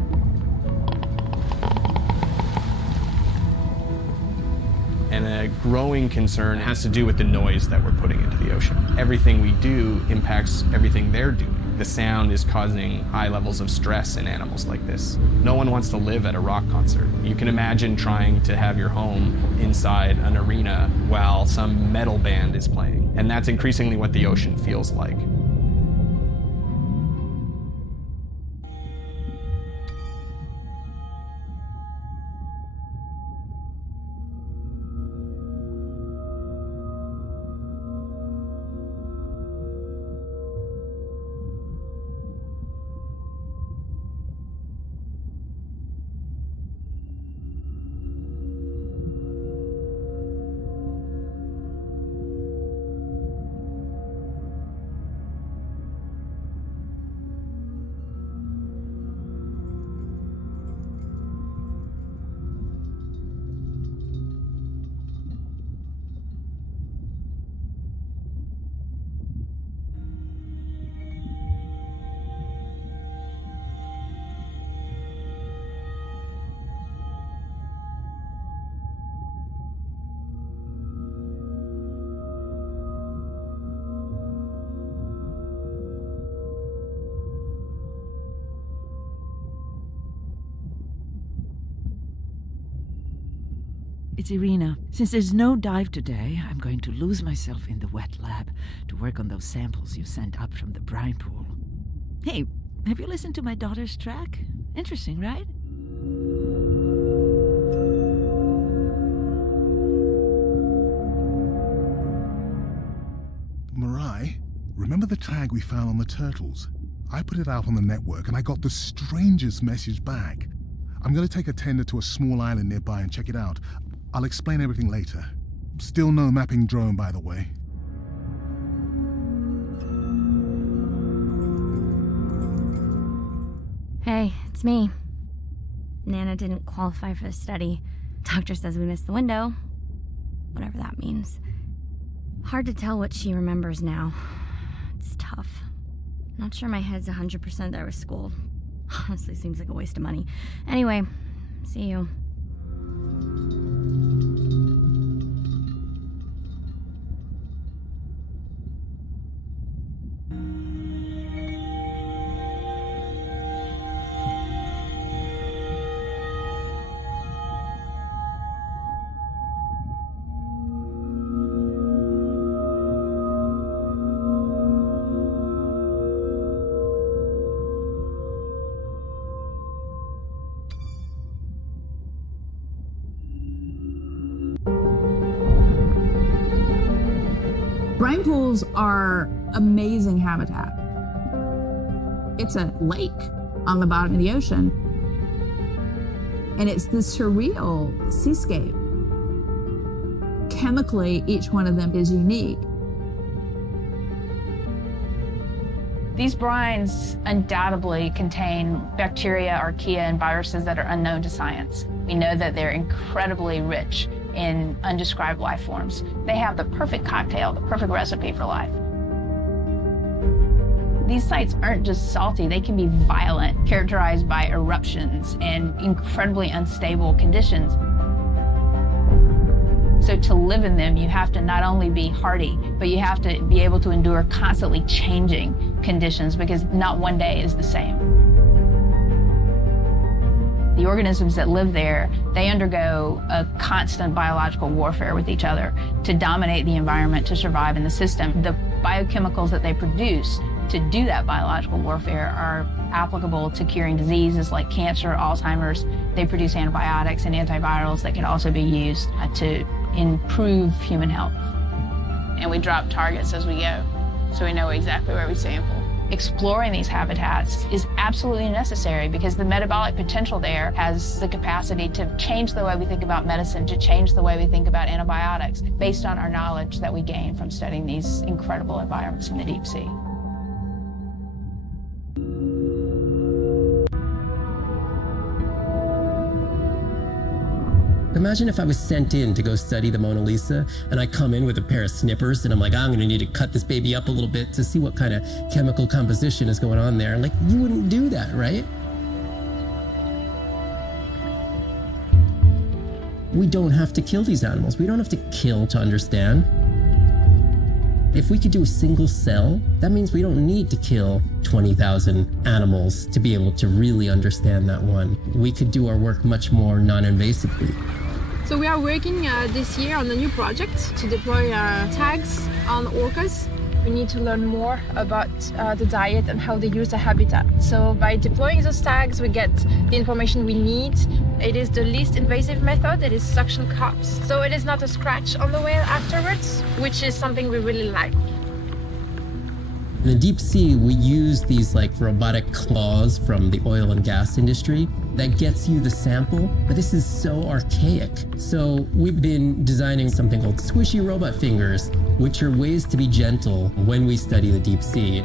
And a growing concern has to do with the noise that we're putting into the ocean. Everything we do impacts everything they're doing. The sound is causing high levels of stress in animals like this. No one wants to live at a rock concert. You can imagine trying to have your home inside an arena while some metal band is playing. And that's increasingly what the ocean feels like. It's Irina. Since there's no dive today, I'm going to lose myself in the wet lab to work on those samples you sent up from the brine pool. Hey, have you listened to my daughter's track? Interesting, right? Mirai, remember the tag we found on the turtles? I put it out on the network and I got the strangest message back. I'm going to take a tender to a small island nearby and check it out. I'll explain everything later. Still no mapping drone, by the way. Hey, it's me. Nana didn't qualify for the study. Doctor says we missed the window. Whatever that means. Hard to tell what she remembers now. It's tough. Not sure my head's 100% there with school. Honestly, seems like a waste of money. Anyway, see you. brine pools are amazing habitat. It's a lake on the bottom of the ocean. And it's this surreal seascape. Chemically, each one of them is unique. These brines undoubtedly contain bacteria, archaea, and viruses that are unknown to science. We know that they're incredibly rich in undescribed life forms. They have the perfect cocktail, the perfect recipe for life. These sites aren't just salty, they can be violent, characterized by eruptions and incredibly unstable conditions. So to live in them, you have to not only be hardy, but you have to be able to endure constantly changing conditions because not one day is the same. The organisms that live there, they undergo a constant biological warfare with each other to dominate the environment, to survive in the system. The biochemicals that they produce to do that biological warfare are applicable to curing diseases like cancer, Alzheimer's. They produce antibiotics and antivirals that can also be used to improve human health. And we drop targets as we go, so we know exactly where we sample. Exploring these habitats is absolutely necessary because the metabolic potential there has the capacity to change the way we think about medicine, to change the way we think about antibiotics, based on our knowledge that we gain from studying these incredible environments in the deep sea. Imagine if I was sent in to go study the Mona Lisa and I come in with a pair of snippers and I'm like, I'm gonna need to cut this baby up a little bit to see what kind of chemical composition is going on there. Like, you wouldn't do that, right? We don't have to kill these animals. We don't have to kill to understand. If we could do a single cell, that means we don't need to kill 20,000 animals to be able to really understand that one. We could do our work much more non-invasively. So we are working this year on a new project to deploy tags on orcas. We need to learn more about the diet and how they use the habitat. So by deploying those tags, we get the information we need. It is the least invasive method. It is suction cups. So it is not a scratch on the whale afterwards, which is something we really like. In the deep sea, we use these like robotic claws from the oil and gas industry that gets you the sample, but this is so archaic. So we've been designing something called squishy robot fingers, which are ways to be gentle when we study the deep sea.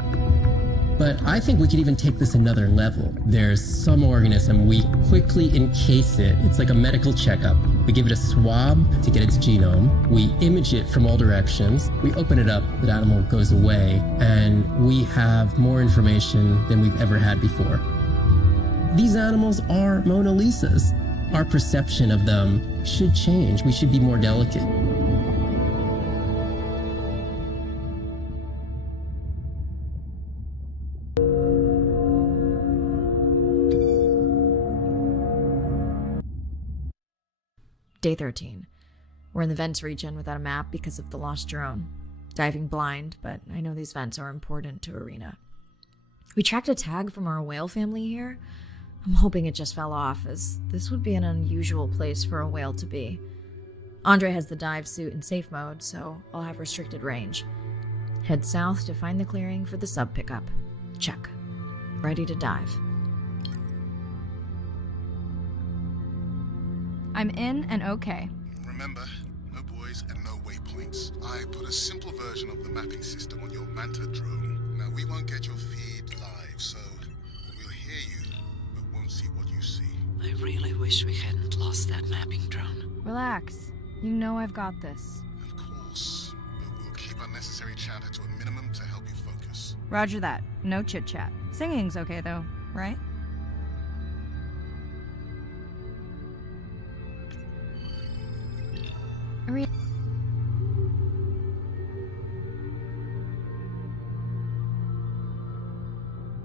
But I think we could even take this another level. There's some organism, we quickly encase it. It's like a medical checkup. We give it a swab to get its genome. We image it from all directions. We open it up, the animal goes away, and we have more information than we've ever had before. These animals are Mona Lisas. Our perception of them should change. We should be more delicate. Day 13. We're in the vents region without a map because of the lost drone. Diving blind, but I know these vents are important to Arena. We tracked a tag from our whale family here. I'm hoping it just fell off, as this would be an unusual place for a whale to be. Andre has the dive suit in safe mode, so I'll have restricted range. Head south to find the clearing for the sub pickup. Check. Ready to dive. I'm in and okay. Remember, no buoys and no waypoints. I put a simple version of the mapping system on your Manta drone. Now, we won't get your feed live, so we'll hear you, but won't see what you see. I really wish we hadn't lost that mapping drone. Relax. You know I've got this. Of course, but we'll keep unnecessary chatter to a minimum to help you focus. Roger that. No chit-chat. Singing's okay, though, right?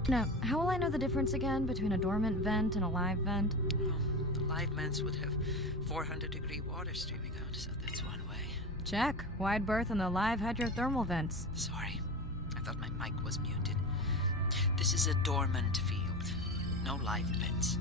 Now, how will I know the difference again between a dormant vent and a live vent? Well, the live vents would have 400-degree water streaming out, so that's one way. Check. Wide berth on the live hydrothermal vents. Sorry, I thought my mic was muted. This is a dormant field. No live vents.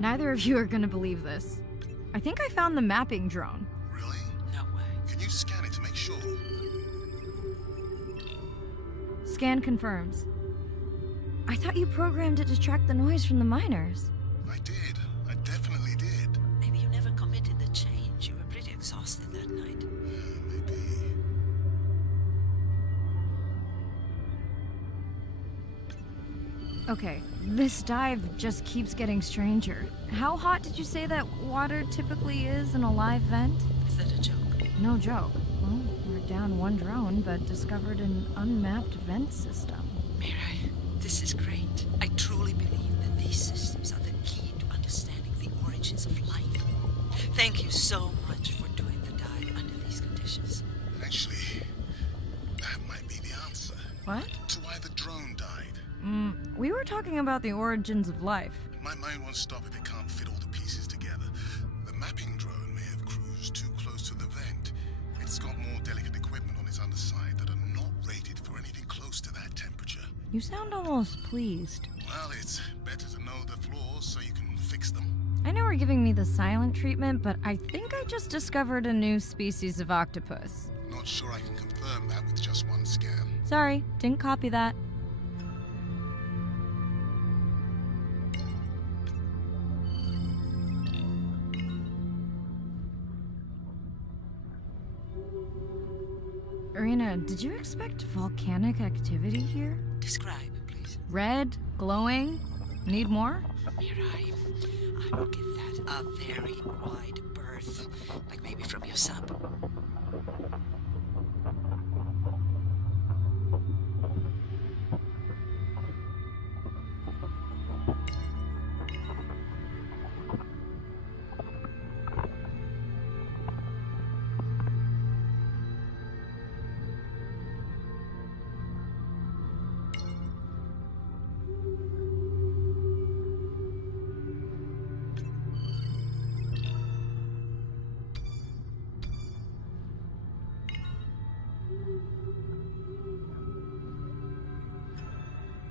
Neither of you are gonna believe this. I think I found the mapping drone. Really? No way. Can you scan it to make sure? Scan confirms. I thought you programmed it to track the noise from the miners. I did. I definitely did. Maybe you never committed the change. You were pretty exhausted that night. Maybe. Okay, this dive just keeps getting stranger. How hot did you say that water typically is in a live vent? Is that a joke? No joke. Well, we're down one drone, but discovered an unmapped vent system. Mirai, this is great. I truly believe that these systems are the key to understanding the origins of life. Thank you so much for doing the dive under these conditions. Actually, that might be the answer. What? To why the drone died. We were talking about the origins of life. My mind won't stop if it can't fit all the pieces together. The mapping drone may have cruised too close to the vent. It's got more delicate equipment on its underside that are not rated for anything close to that temperature. You sound almost pleased. Well, it's better to know the flaws so you can fix them. I know we're giving me the silent treatment, but I think I just discovered a new species of octopus. Not sure I can confirm that with just one scan. Sorry, didn't copy that. Irina, did you expect volcanic activity here? Describe, please. Red, glowing. Need more? Mirai, I would give that a very wide berth. Like maybe from your sub.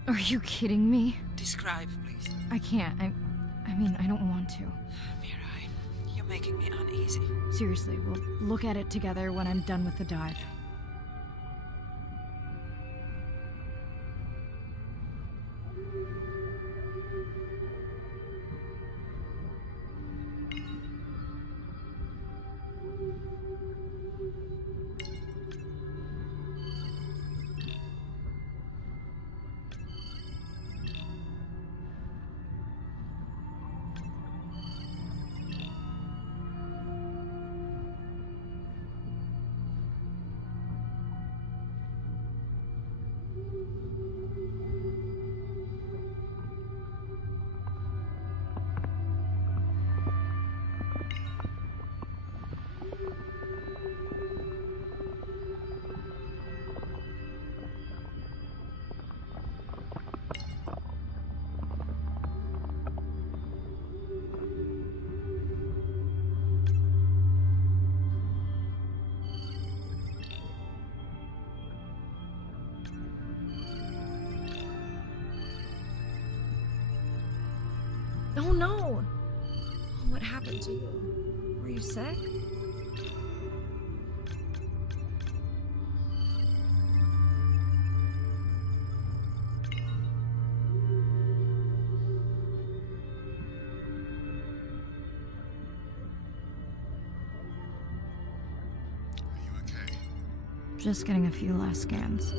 Are you kidding me? Describe, please. I can't. I mean, I don't want to. Mirai, you're making me uneasy. Seriously, we'll look at it together when I'm done with the dive. Oh no! What happened to you? Were you sick? Are you okay? Just getting a few last scans.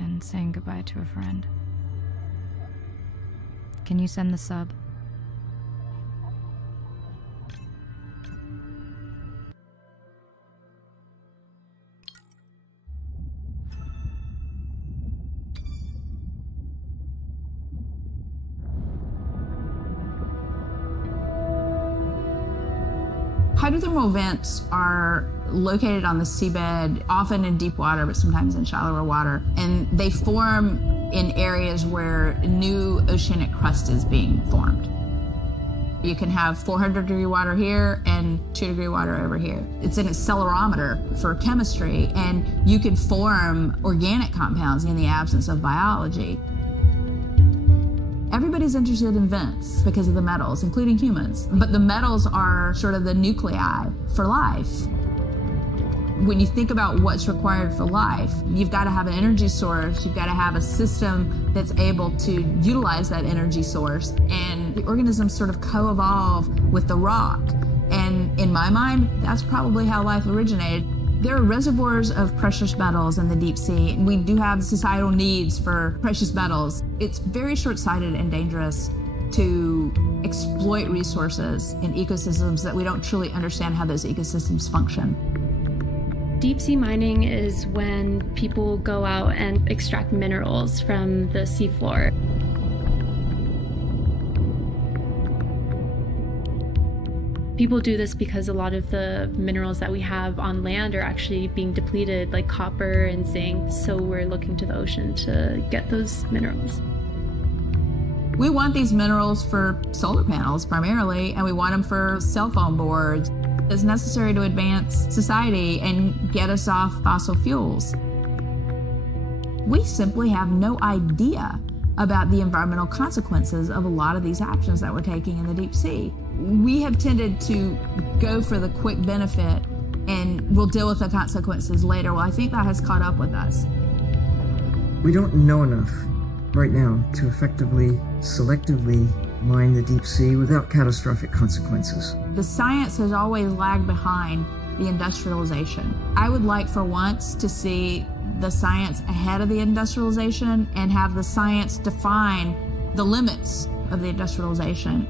And and saying goodbye to a friend. Can you send the sub? Hydrothermal vents are located on the seabed, often in deep water, but sometimes in shallower water. And they form in areas where new oceanic crust is being formed. You can have 400-degree water here and 2-degree water over here. It's an accelerometer for chemistry, and you can form organic compounds in the absence of biology. Everybody's interested in vents because of the metals, including humans. But the metals are sort of the nuclei for life. When you think about what's required for life, you've got to have an energy source, you've got to have a system that's able to utilize that energy source, and the organisms sort of co-evolve with the rock. And in my mind, that's probably how life originated. There are reservoirs of precious metals in the deep sea, and we do have societal needs for precious metals. It's very short-sighted and dangerous to exploit resources in ecosystems that we don't truly understand how those ecosystems function. Deep sea mining is when people go out and extract minerals from the seafloor. People do this because a lot of the minerals that we have on land are actually being depleted, like copper and zinc, so we're looking to the ocean to get those minerals. We want these minerals for solar panels primarily, and we want them for cell phone boards. It's necessary to advance society and get us off fossil fuels. We simply have no idea about the environmental consequences of a lot of these actions that we're taking in the deep sea. We have tended to go for the quick benefit and we'll deal with the consequences later. Well, I think that has caught up with us. We don't know enough right now to effectively, selectively mine the deep sea without catastrophic consequences. The science has always lagged behind the industrialization. I would like for once to see the science ahead of the industrialization and have the science define the limits of the industrialization.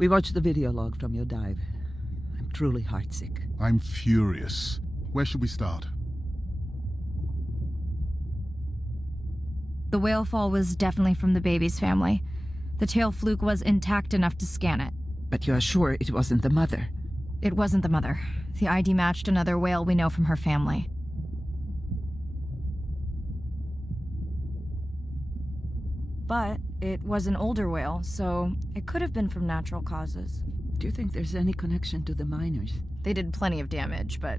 We watched the video log from your dive. I'm truly heartsick. I'm furious. Where should we start? The whale fall was definitely from the baby's family. The tail fluke was intact enough to scan it. But you are sure it wasn't the mother? It wasn't the mother. The ID matched another whale we know from her family. But it was an older whale, so it could have been from natural causes. Do you think there's any connection to the miners? They did plenty of damage, but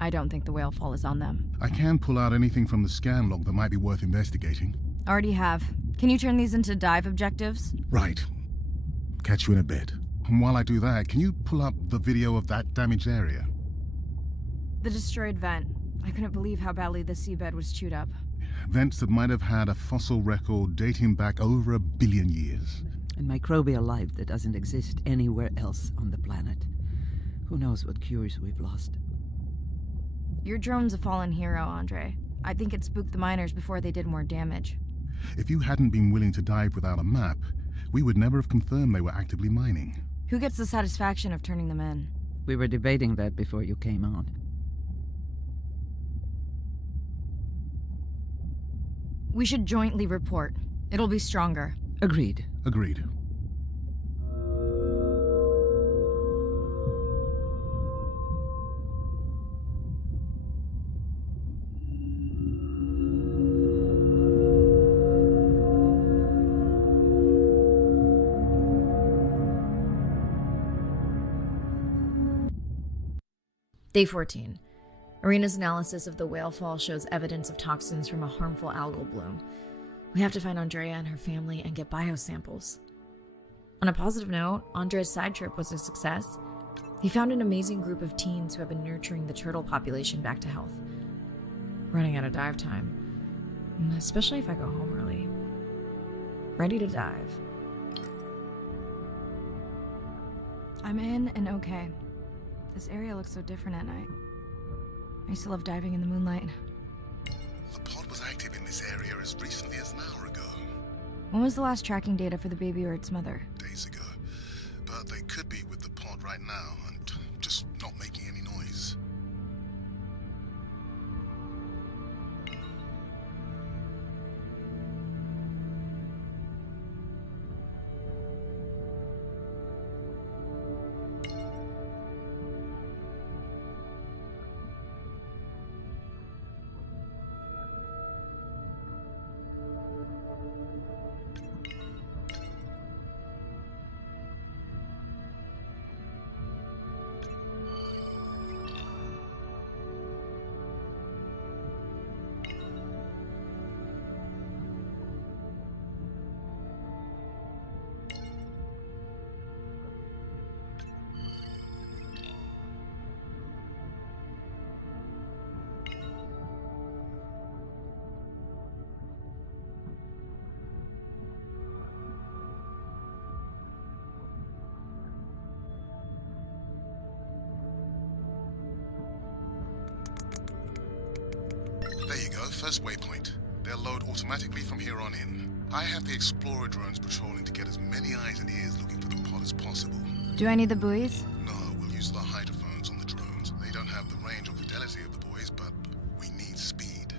I don't think the whale fall is on them. I can pull out anything from the scan log that might be worth investigating. Already have. Can you turn these into dive objectives? Right. Catch you in a bit. And while I do that, can you pull up the video of that damaged area? The destroyed vent. I couldn't believe how badly the seabed was chewed up. Vents that might have had a fossil record dating back over 1 billion years. And microbial life that doesn't exist anywhere else on the planet. Who knows what cures we've lost. Your drone's a fallen hero, Andre. I think it spooked the miners before they did more damage. If you hadn't been willing to dive without a map, we would never have confirmed they were actively mining. Who gets the satisfaction of turning them in? We were debating that before you came on. We should jointly report. It'll be stronger. Agreed. Agreed. Day 14. Arena's analysis of the whale fall shows evidence of toxins from a harmful algal bloom. We have to find Andrea and her family and get biosamples. On a positive note, Andrea's side trip was a success. He found an amazing group of teens who have been nurturing the turtle population back to health. Running out of dive time, especially if I go home early. Ready to dive. I'm in and okay. This area looks so different at night. I used to love diving in the moonlight. The pod was active in this area as recently as an hour ago. When was the last tracking data for the baby or its mother? Days ago. But they could be with the pod right now and just not making any noise. There you go, first waypoint. They'll load automatically from here on in. I have the Explorer drones patrolling to get as many eyes and ears looking for the pod as possible. Do I need the buoys? No, we'll use the hydrophones on the drones. They don't have the range or fidelity of the boys, but we need speed.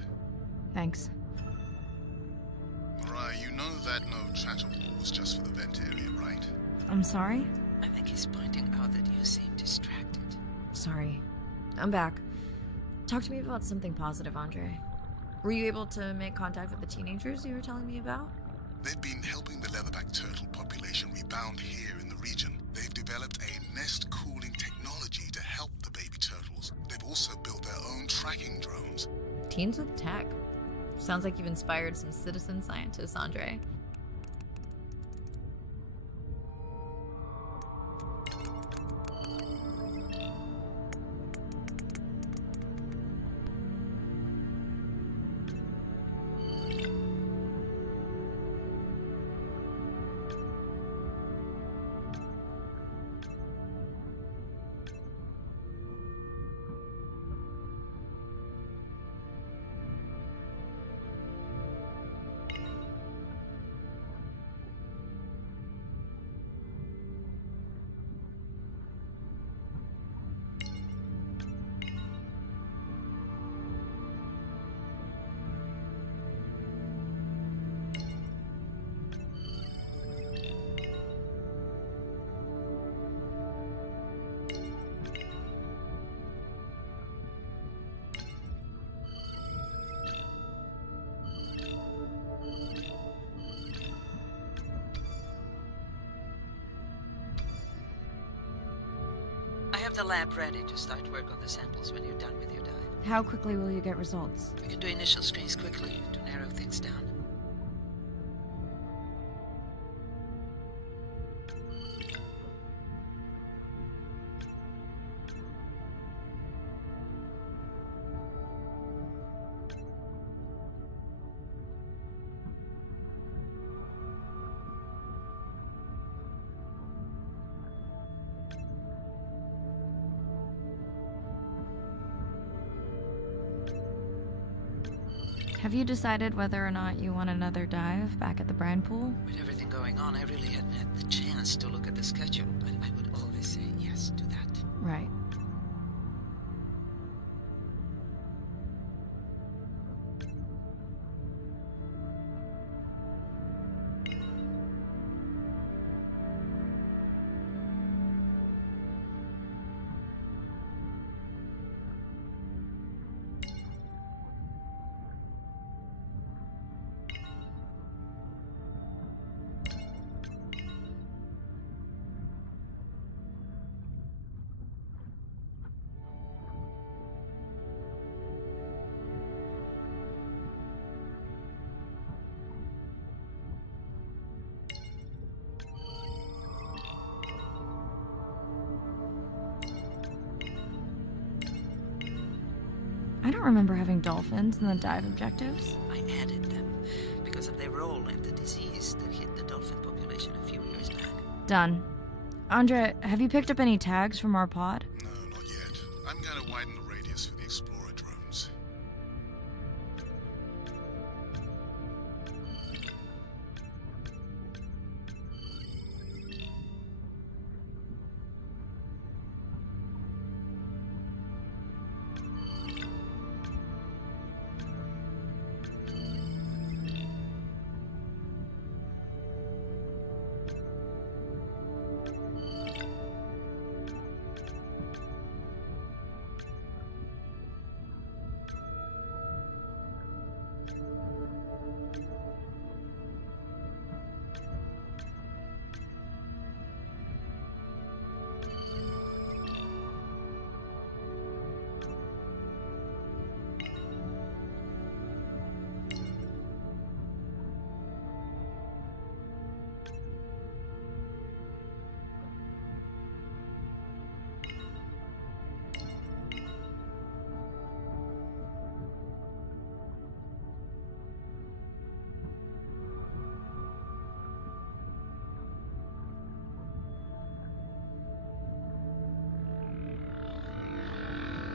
Thanks. Mariah, you know that no chatter wall was just for the vent area, right? I'm sorry? I think he's pointing out that you seem distracted. Sorry. I'm back. Talk to me about something positive, Andre. Were you able to make contact with the teenagers you were telling me about? They've been helping the leatherback turtle population rebound here in the region. They've developed a nest cooling technology to help the baby turtles. They've also built their own tracking drones. Teens with tech. Sounds like you've inspired some citizen scientists, Andre. the lab ready to start work on the samples when you're done with your dive. How quickly will you get results? We can do initial screens quickly to narrow things down. Have you decided whether or not you want another dive back at the brine pool? With everything going on, I really hadn't had the chance to look at the schedule, but I would always say yes to that. Right. I don't remember having dolphins in the dive objectives. I added them because of their role in the disease that hit the dolphin population a few years back. Done. Andrea, have you picked up any tags from our pod? No, not yet. I'm going to widen the radius for the Explorer drones.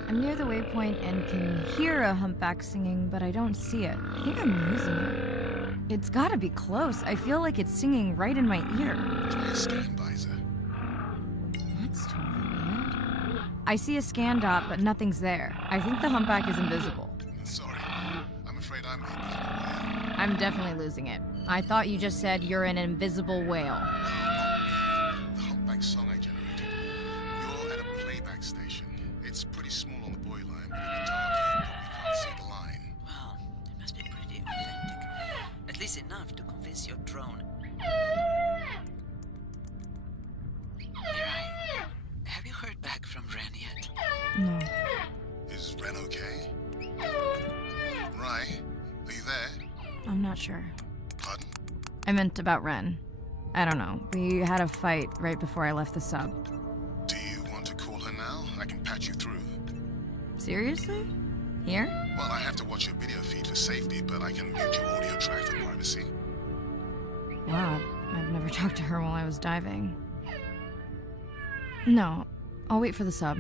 I'm near the waypoint and can hear a humpback singing, but I don't see it. I think I'm losing it. It's gotta be close. I feel like it's singing right in my ear. Try a scan visor. That's totally weird. I see a scan dot, but nothing's there. I think the humpback is invisible. Sorry. I'm afraid I'm the invisible whale. I'm definitely losing it. I thought you just said you're an invisible whale. The humpback song I generated. You're at a playback station. It's pretty small on the buoy line, but in the dark you probably can't see the line. Well, it must be pretty authentic. At least enough to convince your drone. Mirai, have you heard back from Ren yet? No. Is Ren okay? Rai, are you there? I'm not sure. Pardon? I meant about Ren. I don't know. We had a fight right before I left the sub. Do you want to call her now? I can patch you through. Seriously? Here? Well, I have to watch your video feed for safety, but I can mute your audio track for privacy. Wow. I've never talked to her while I was diving. No. I'll wait for the sub.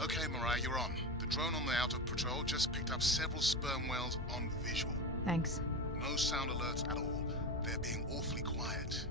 Okay, Mariah, you're on. The drone on the out of patrol just picked up several sperm whales on visual. Thanks. No sound alerts at all. They're being awfully quiet.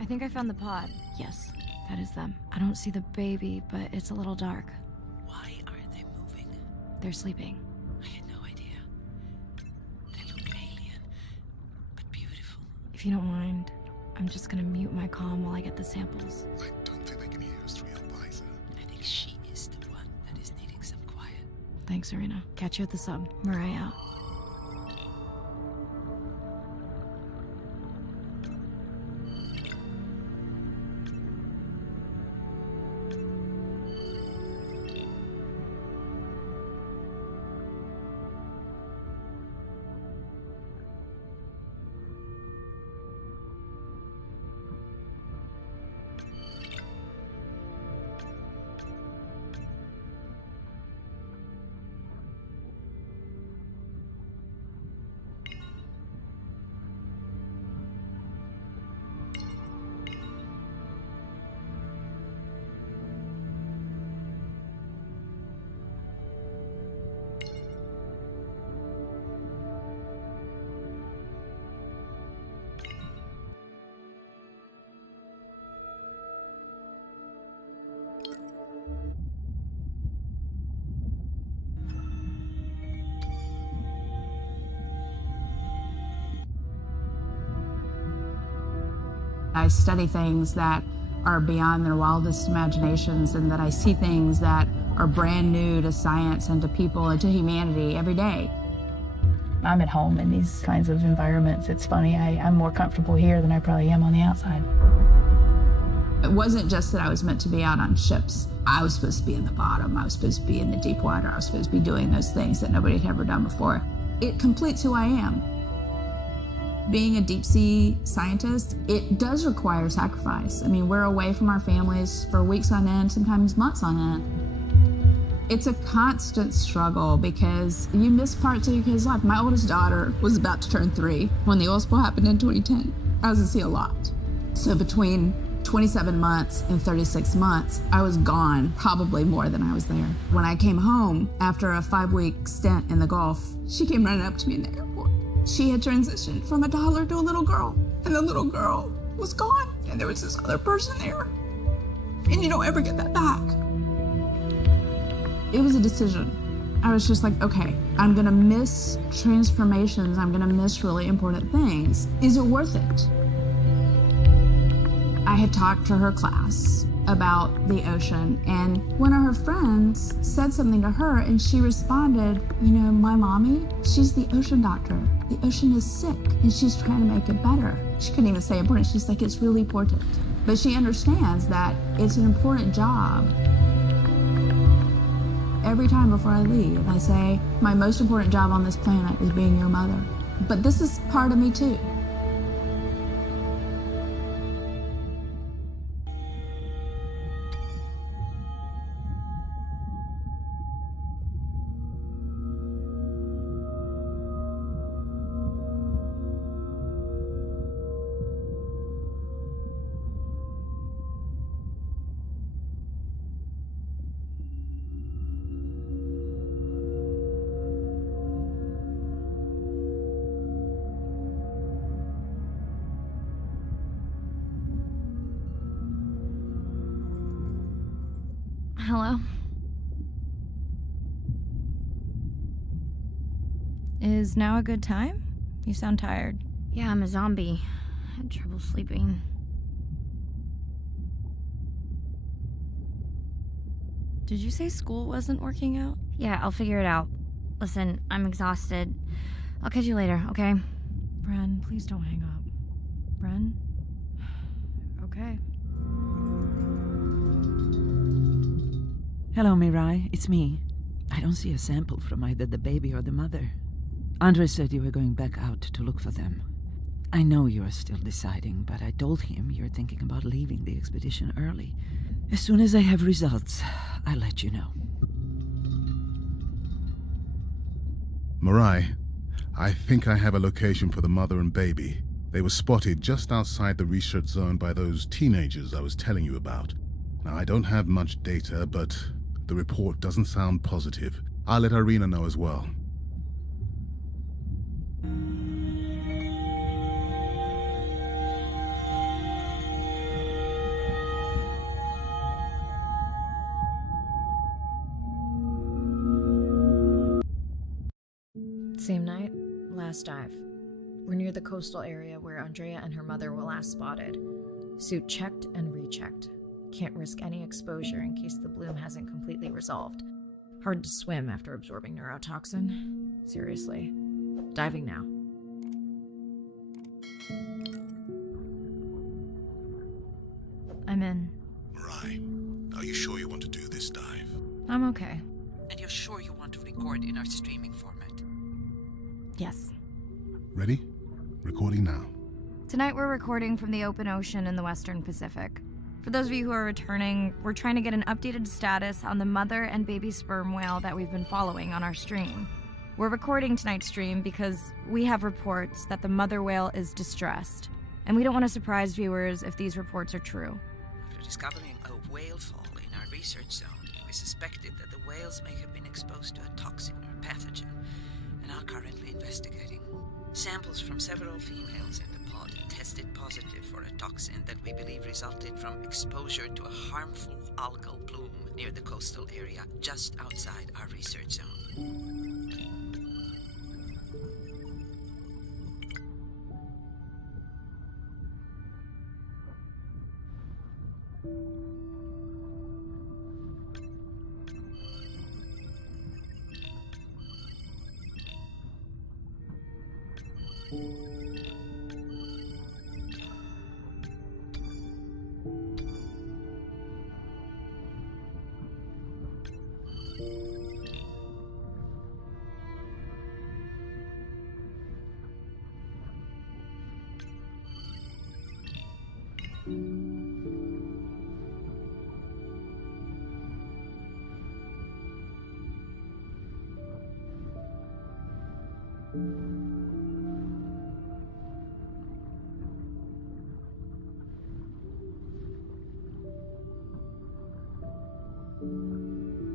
I think I found the pod. Yes, that is them. I don't see the baby, but it's a little dark. Why aren't they moving? They're sleeping. I had no idea. They look alien, but beautiful. If you don't mind, I'm just gonna mute my comm while I get the samples. I don't think they can hear us through your visor. I think she is the one that is needing some quiet. Thanks, Serena. Catch you at the sub. Mariah out. I study things that are beyond their wildest imaginations, and that I see things that are brand new to science and to people and to humanity every day. I'm at home in these kinds of environments. It's funny, I'm more comfortable here than I probably am on the outside. It wasn't just that I was meant to be out on ships. I was supposed to be in the bottom. I was supposed to be in the deep water. I was supposed to be doing those things that nobody had ever done before. It completes who I am. Being a deep sea scientist, it does require sacrifice. I mean, we're away from our families for weeks on end, sometimes months on end. It's a constant struggle because you miss parts of your kid's life. My oldest daughter was about to turn 3 when the oil spill happened in 2010. I was at sea a lot. So between 27 months and 36 months, I was gone probably more than I was there. When I came home after a 5-week stint in the Gulf, she came running up to me in the airport. She had transitioned from a toddler to a little girl, and the little girl was gone, and there was this other person there, and you don't ever get that back. It was a decision. I was just like, okay, I'm gonna miss transformations, I'm gonna miss really important things. Is it worth it? I had talked to her class about the ocean, and one of her friends said something to her, and she responded, you know, my mommy, she's the ocean doctor. The ocean is sick, and she's trying to make it better. She couldn't even say important. She's like, it's really important. But she understands that it's an important job. Every time before I leave, I say, my most important job on this planet is being your mother. But this is part of me too. Hello? Is now a good time? You sound tired. Yeah, I'm a zombie. I had trouble sleeping. Did you say school wasn't working out? Yeah, I'll figure it out. Listen, I'm exhausted. I'll catch you later, okay? Bren, please don't hang up. Bren? Okay. Hello, Mirai. It's me. I don't see a sample from either the baby or the mother. Andre said you were going back out to look for them. I know you are still deciding, but I told him you're thinking about leaving the expedition early. As soon as I have results, I'll let you know. Mirai, I think I have a location for the mother and baby. They were spotted just outside the research zone by those teenagers I was telling you about. Now, I don't have much data, but the report doesn't sound positive. I'll let Irina know as well. Same night, last dive. We're near the coastal area where Andrea and her mother were last spotted. Suit checked and rechecked. Can't risk any exposure in case the bloom hasn't completely resolved. Hard to swim after absorbing neurotoxin. Seriously. Diving now. I'm in. Mirai, are you sure you want to do this dive? I'm okay. And you're sure you want to record in our streaming format? Yes. Ready? Recording now. Tonight we're recording from the open ocean in the Western Pacific. For those of you who are returning, we're trying to get an updated status on the mother and baby sperm whale that we've been following on our stream. We're recording tonight's stream because we have reports that the mother whale is distressed, and we don't want to surprise viewers if these reports are true. After discovering a whale fall in our research zone, we suspected that the whales may have been exposed to a toxin or pathogen, and are currently investigating. Samples from several females in the pod tested positive for a toxin that we believe resulted from exposure to a harmful algal bloom near the coastal area just outside our research zone.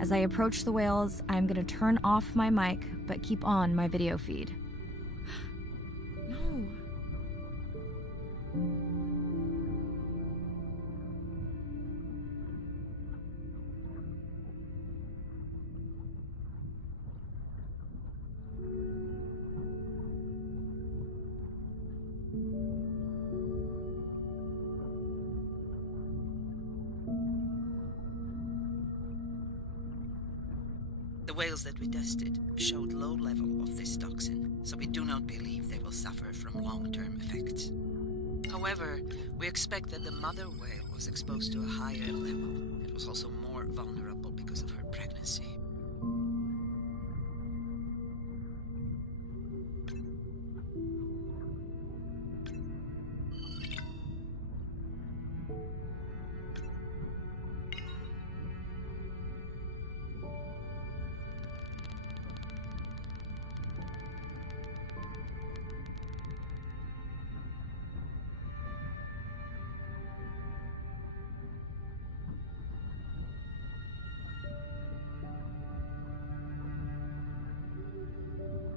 As I approach the whales, I'm going to turn off my mic, but keep on my video feed. No. The whales that we tested showed low level of this toxin, so we do not believe they will suffer from long-term effects. However, we expect that the mother whale was exposed to a higher level and was also more vulnerable because of her pregnancy.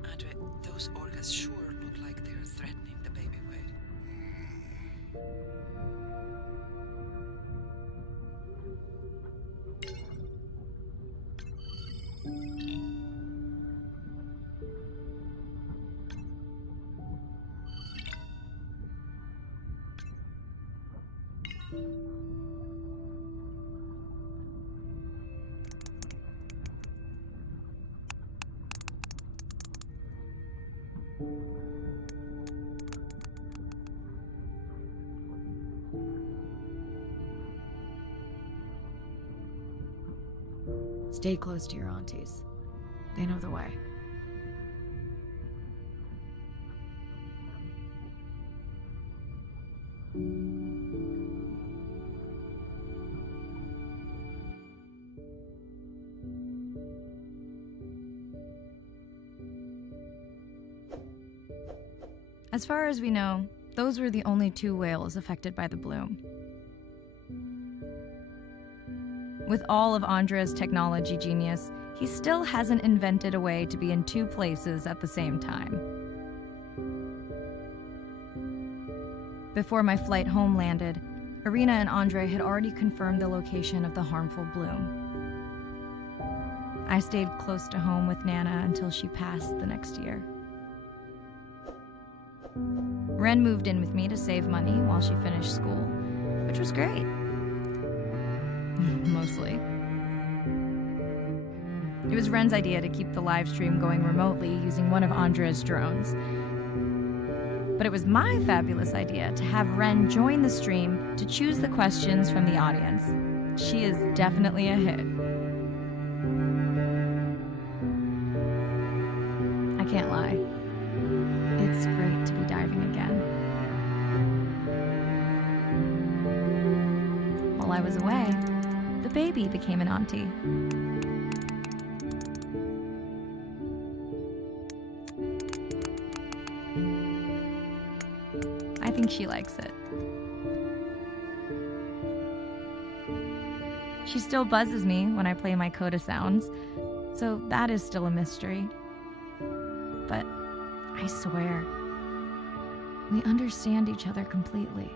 Andre, those orcas sure look like they're threatening the baby whale. Stay close to your aunties. They know the way. As far as we know, those were the only 2 whales affected by the bloom. With all of Andrea's technology genius, he still hasn't invented a way to be in 2 places at the same time. Before my flight home landed, Irina and Andre had already confirmed the location of the harmful bloom. I stayed close to home with Nana until she passed the next year. Ren moved in with me to save money while she finished school, which was great. Mostly. It was Ren's idea to keep the live stream going remotely using one of Andrea's drones. But it was my fabulous idea to have Ren join the stream to choose the questions from the audience. She is definitely a hit. I can't lie. It's great to be diving again. While I was away, the baby became an auntie. I think she likes it. She still buzzes me when I play my coda sounds, so that is still a mystery. But I swear, we understand each other completely.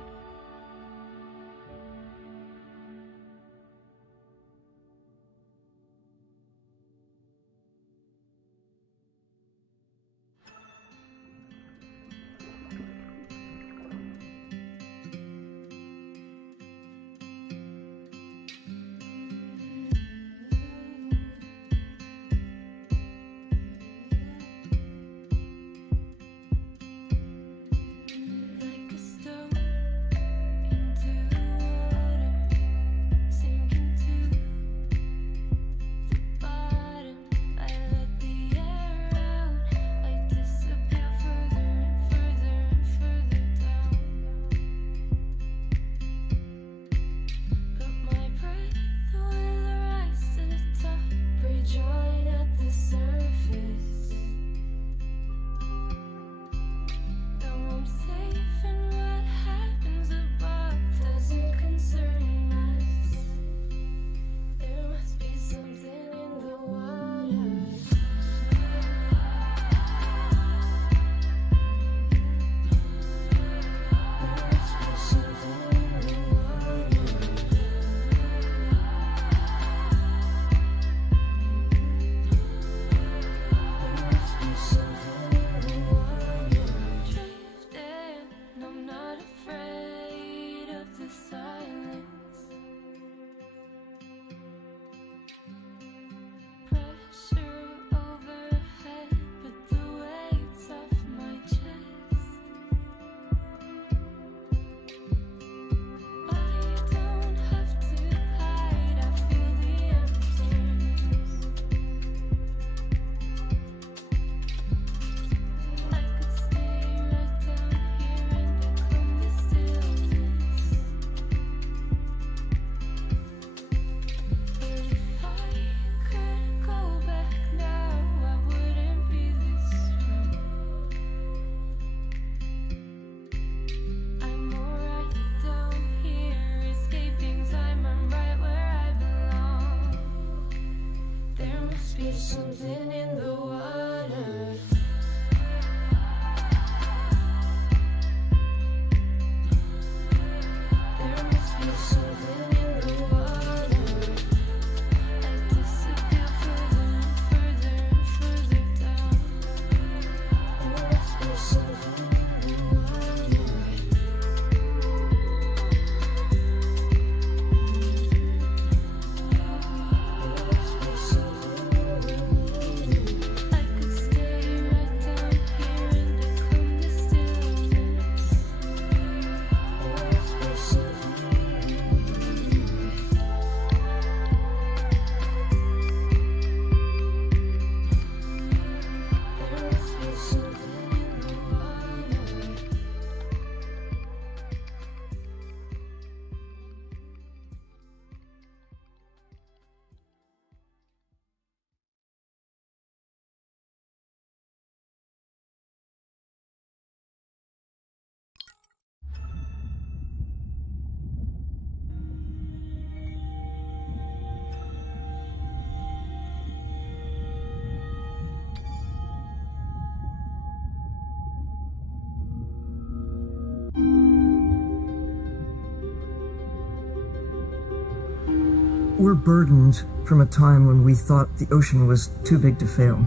We're burdened from a time when we thought the ocean was too big to fail.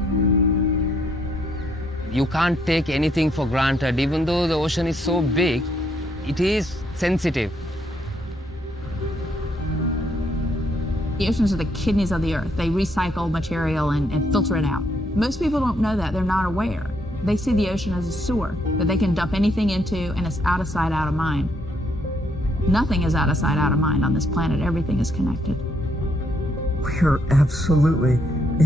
You can't take anything for granted. Even though the ocean is so big, it is sensitive. The oceans are the kidneys of the earth. They recycle material and filter it out. Most people don't know that. They're not aware. They see the ocean as a sewer that they can dump anything into, and it's out of sight, out of mind. Nothing is out of sight, out of mind on this planet. Everything is connected. We're absolutely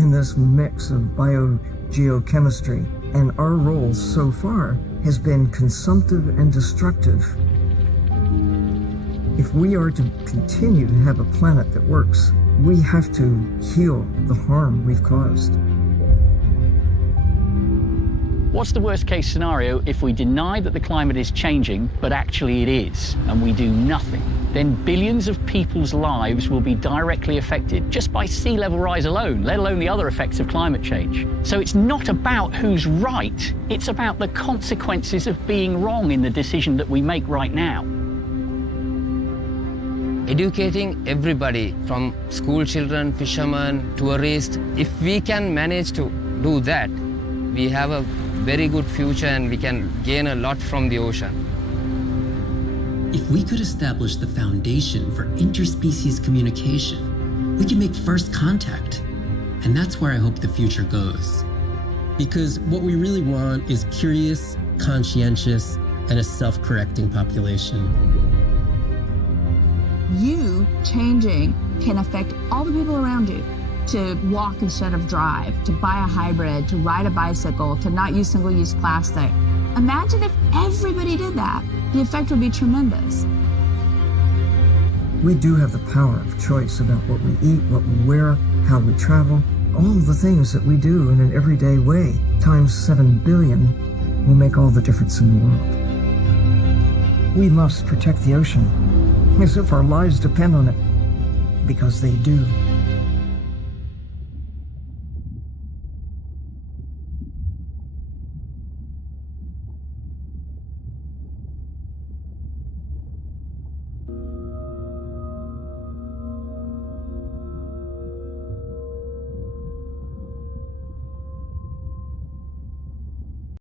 in this mix of biogeochemistry, and our role so far has been consumptive and destructive. If we are to continue to have a planet that works, we have to heal the harm we've caused. What's the worst case scenario if we deny that the climate is changing, but actually it is, and we do nothing? Then billions of people's lives will be directly affected just by sea level rise alone, let alone the other effects of climate change. So it's not about who's right, it's about the consequences of being wrong in the decision that we make right now. Educating everybody, from school children, fishermen, tourists, if we can manage to do that, we have a very good future and we can gain a lot from the ocean. If we could establish the foundation for interspecies communication, we can make first contact. And that's where I hope the future goes. Because what we really want is curious, conscientious, and a self-correcting population. You changing can affect all the people around you. To walk instead of drive, to buy a hybrid, to ride a bicycle, to not use single-use plastic. Imagine if everybody did that. The effect would be tremendous. We do have the power of choice about what we eat, what we wear, how we travel, all the things that we do in an everyday way, times 7 billion, will make all the difference in the world. We must protect the ocean, as if our lives depend on it, because they do.